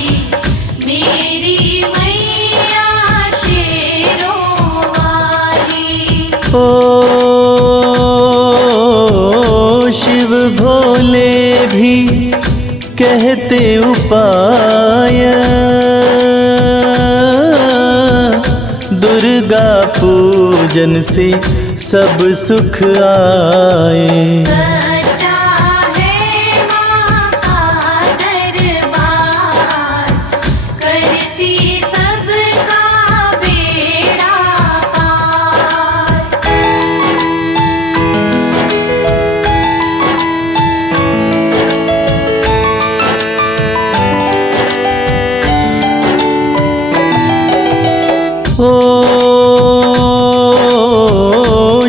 मेरी मैया शेरों वाली। ओ शिव भोले भी कहते उपाय, दुर्गा पूजन से सब सुख आए। सच्चा है माँ का दरबार करती सबका बेड़ा पार। ओ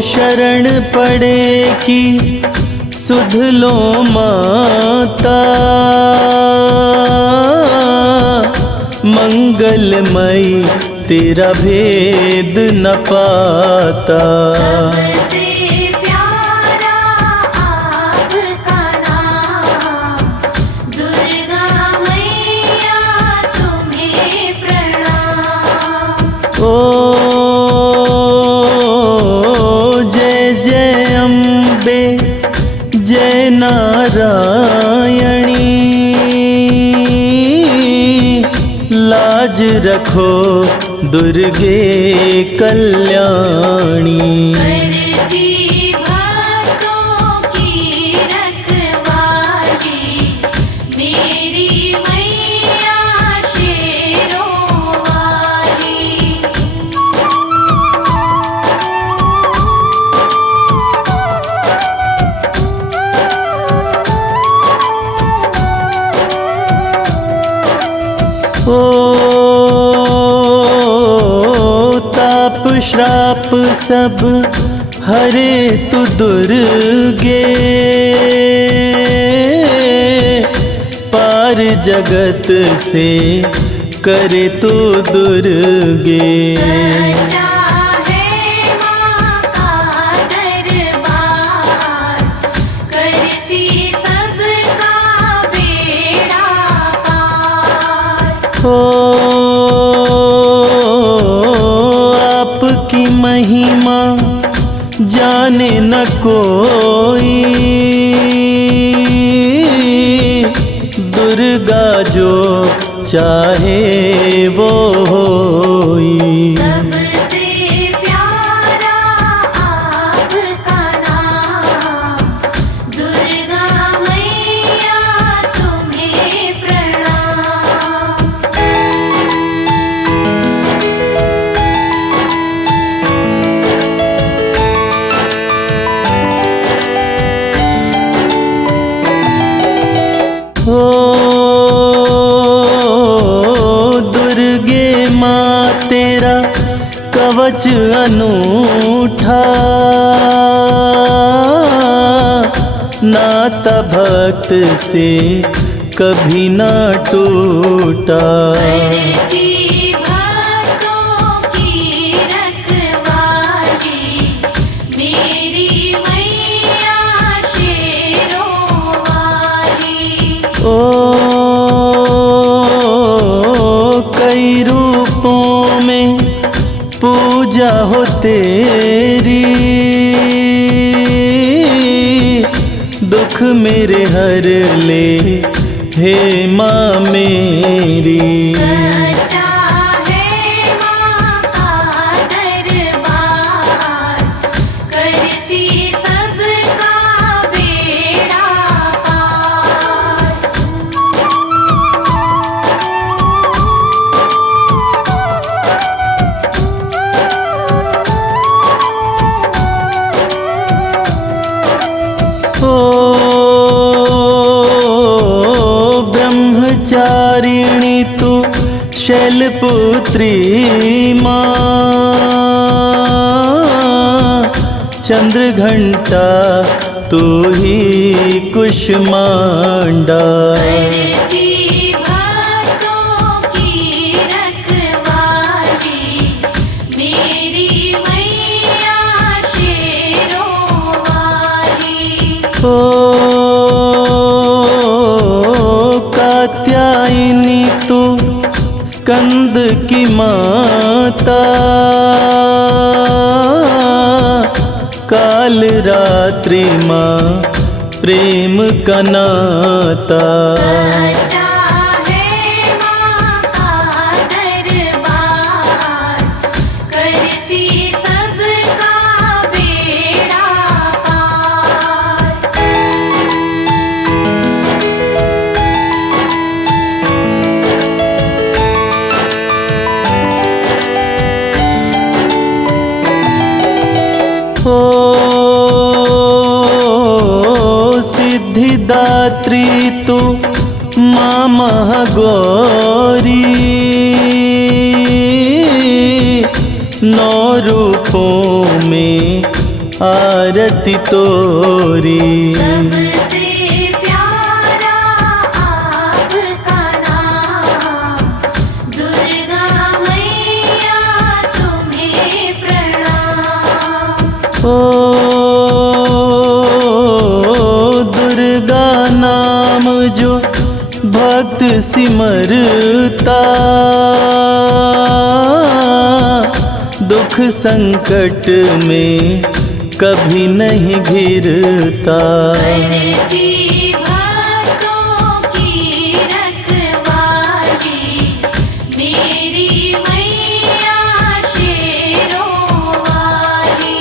शरण पड़े की सुध लो माता, मंगलमयी तेरा भेद न पाता। सबसे प्यारा आपका नाम दुर्गा मैया तुम्हें प्रणाम। ओ जय जय अम्बे जय नारायणी, लाज रखो दुर्गे कल्याणी। करती भक्तों की रखवाली मेरी मैया शेरों वाली। ओ ताप श्राप सब हरे तु दुर्गे, पार जगत से करे तू दुर्गे। सच्चा है माँ का दरबार करती सबका बेड़ा पार। ओ आपकी महिमा जाने न कोई, दुर्गा जो चाहे वो होई। सबसे प्यारा आपका नाम कवच अनूठा, नाता भक्त से कभी ना टूटा। करती भक्तों की रखवाली मेरी मैया शेरों वाली। ओ कई रूपों में पूजा हो तेरी, दुख मेरे हर ले हे माँ मेरी। सच्चा है माँ का दरबार, करती सबका बेड़ा पार। ब्रह्मचारिणी तू शैलपुत्री माँ, चंद्रघंटा तू ही कुष्मांडा। करती भक्तों की रखवाली मेरी मैया शेरों वाली। कात्यायनी तू स्कंद की माता, काल रात्रि माँ प्रेम का नाता। सच्चा है माँ का दरबार, करती सबका बेड़ा पार। सिद्धिदात्री तू माँ महागौरी, नौ रूपों में आरती तोरी। सबसे प्यारा आपका नाम, दुर्गा मैया तुम्हें प्रणाम। दुर्गा नाम जो भक्त सिमरता, दुख संकट में कभी नहीं घिरता। करती भक्तों की रखवाली मेरी मैया शेरों वाली।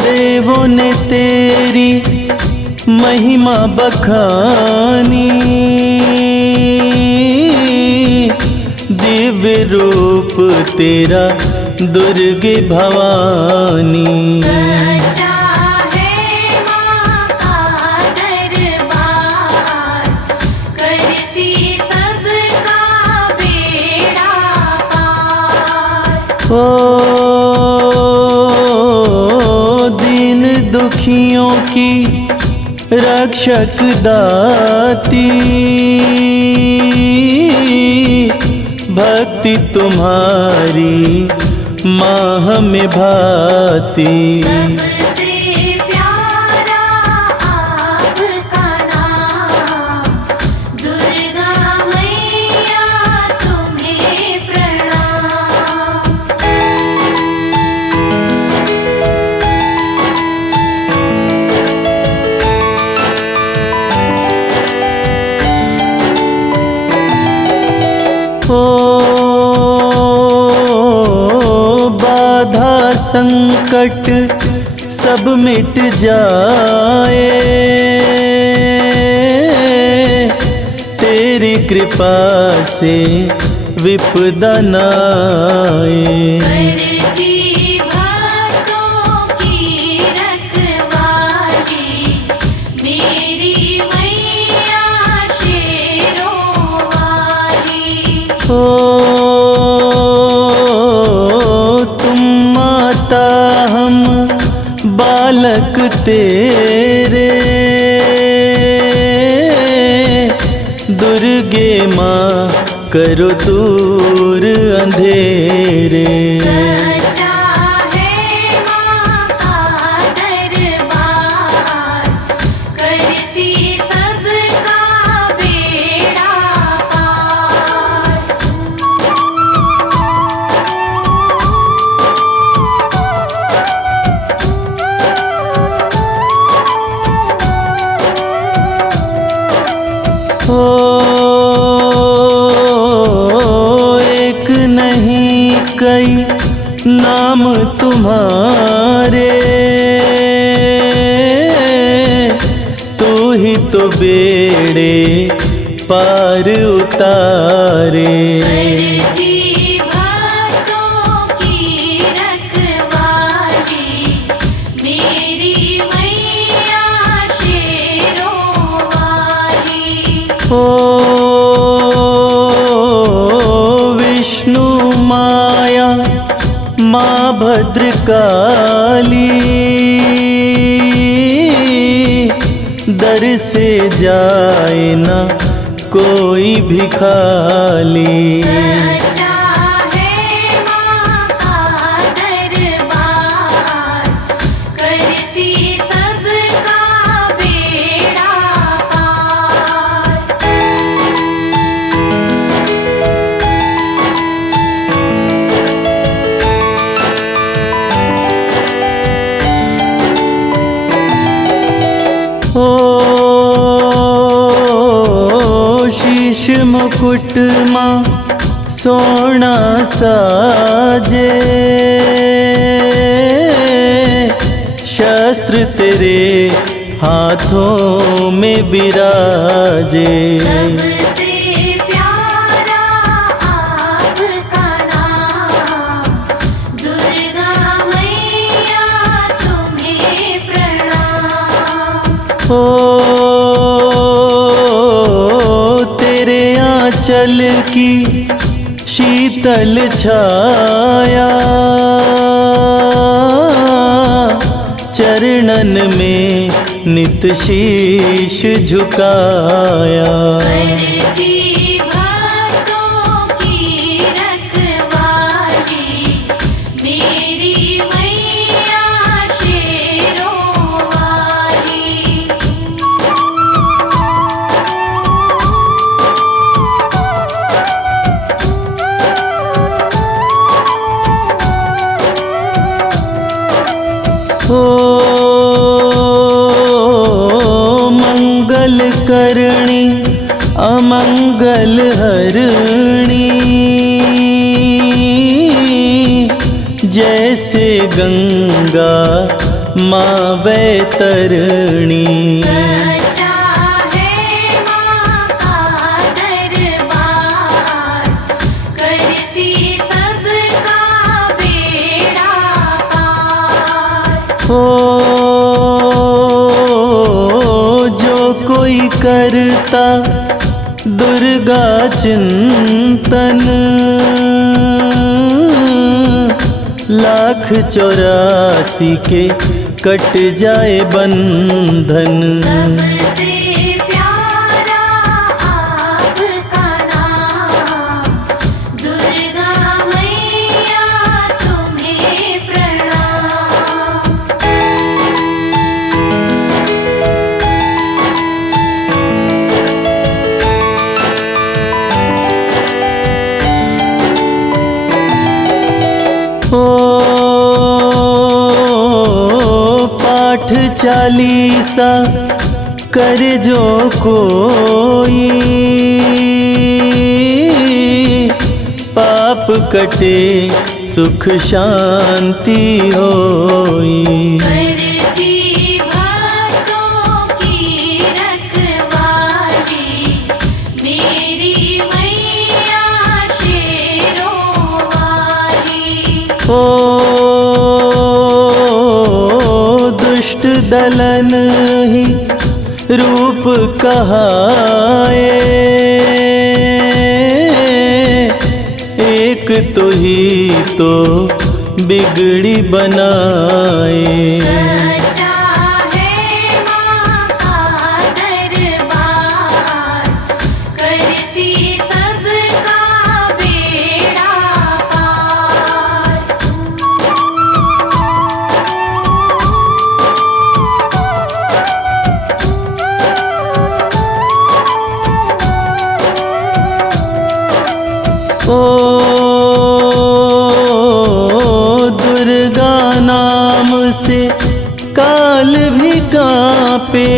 देवों ने तेरी महिमा बखानी, दिव्य रूप तेरा दुर्गे भवानी। सच्चा है माँ का दरबार, करती सबका बेड़ा पार। दीन दुखियों की रक्षक दाती, भक्ति तुम्हारी माँ हमें भाती। सबसे प्यारा आपका नाम, दुर्गा मैया तुम्हें प्रणाम। बाधा संकट सब मिट जाए, तेरी कृपा से विपदा न आए। करती हम बालक तेरे, दुर्गे माँ करो दूर अंधेरे। सच्चा है माँ का दरबार, करती सबका बेड़ा पार। ओ एक नहीं कई नाम तुम्हारे, तू ही तो बेड़े पार उतारे। करती भक्तों की रखवाली, मेरी मैया शेरों वाली। ओ विष्णु माया माँ भद्रकाली, दर से जाए ना कोई भी खाली। सच्चा है माँ का दरबार, करती सबका बेड़ा पार। ओ शीश मुकुट माँ सोना साजे, शस्त्र तेरे हाथों में बिराजे। सबसे प्यारा आपका नाम, दुर्गा मैया तुम्हें प्रणाम। ओ तेरे आंचल की शीतल छाया, चरणन में नित शीश झुकाया। करती भक्तों की रखवाली, मेरी मैया शेरों वाली। ओ मंगल करणी अमंगल हरणी, जैसे गंगा माँ वैतरणी। सच्चा है माँ का दरबार, करती सबका बेड़ा पार। ओ जो कोई करता दुर्गा चिंतन, 1,84 के कट जाए बंधन। सबसे प्यारा आपका नाम, दुर्गा मैया तुम्हें प्रणाम। ओ पाठ चालीसा कर जो कोई, पाप कटे सुख शांति होई। करती भक्तों की रखवाली, मेरी मैया शेरों वाली। ओ दुष्ट दलन ही रूप कहाए, एक तो ही तो बिगड़ी बनाए। सच्चा है माँ का दरबार, करती सबका बेड़ा पार। ओ दुर्गा नाम से काल भी कांपे,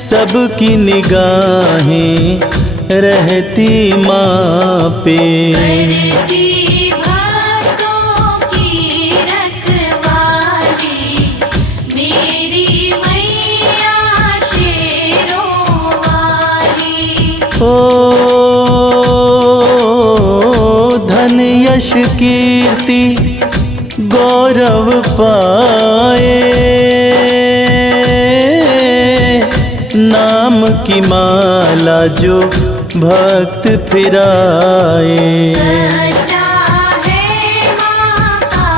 सबकी निगाहें रहती माँ पे। करती भक्तों की रखवाली, मेरी मैया शेरों वाली। ओ धन यश कीर्ति गौरव पाए, नाम की माला जो भक्त फिराए। सच्चा है माँ का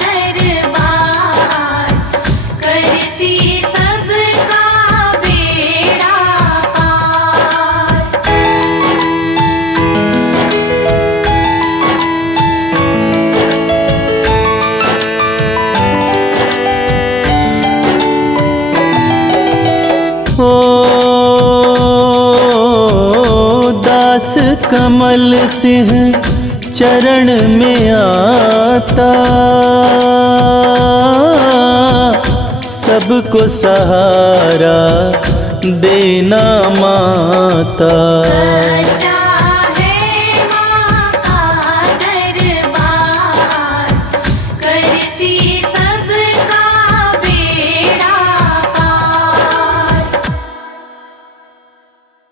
दरबार, करती सबका बेड़ा पार। दास कमल सिंह चरण में आता, सबको सहारा देना माता।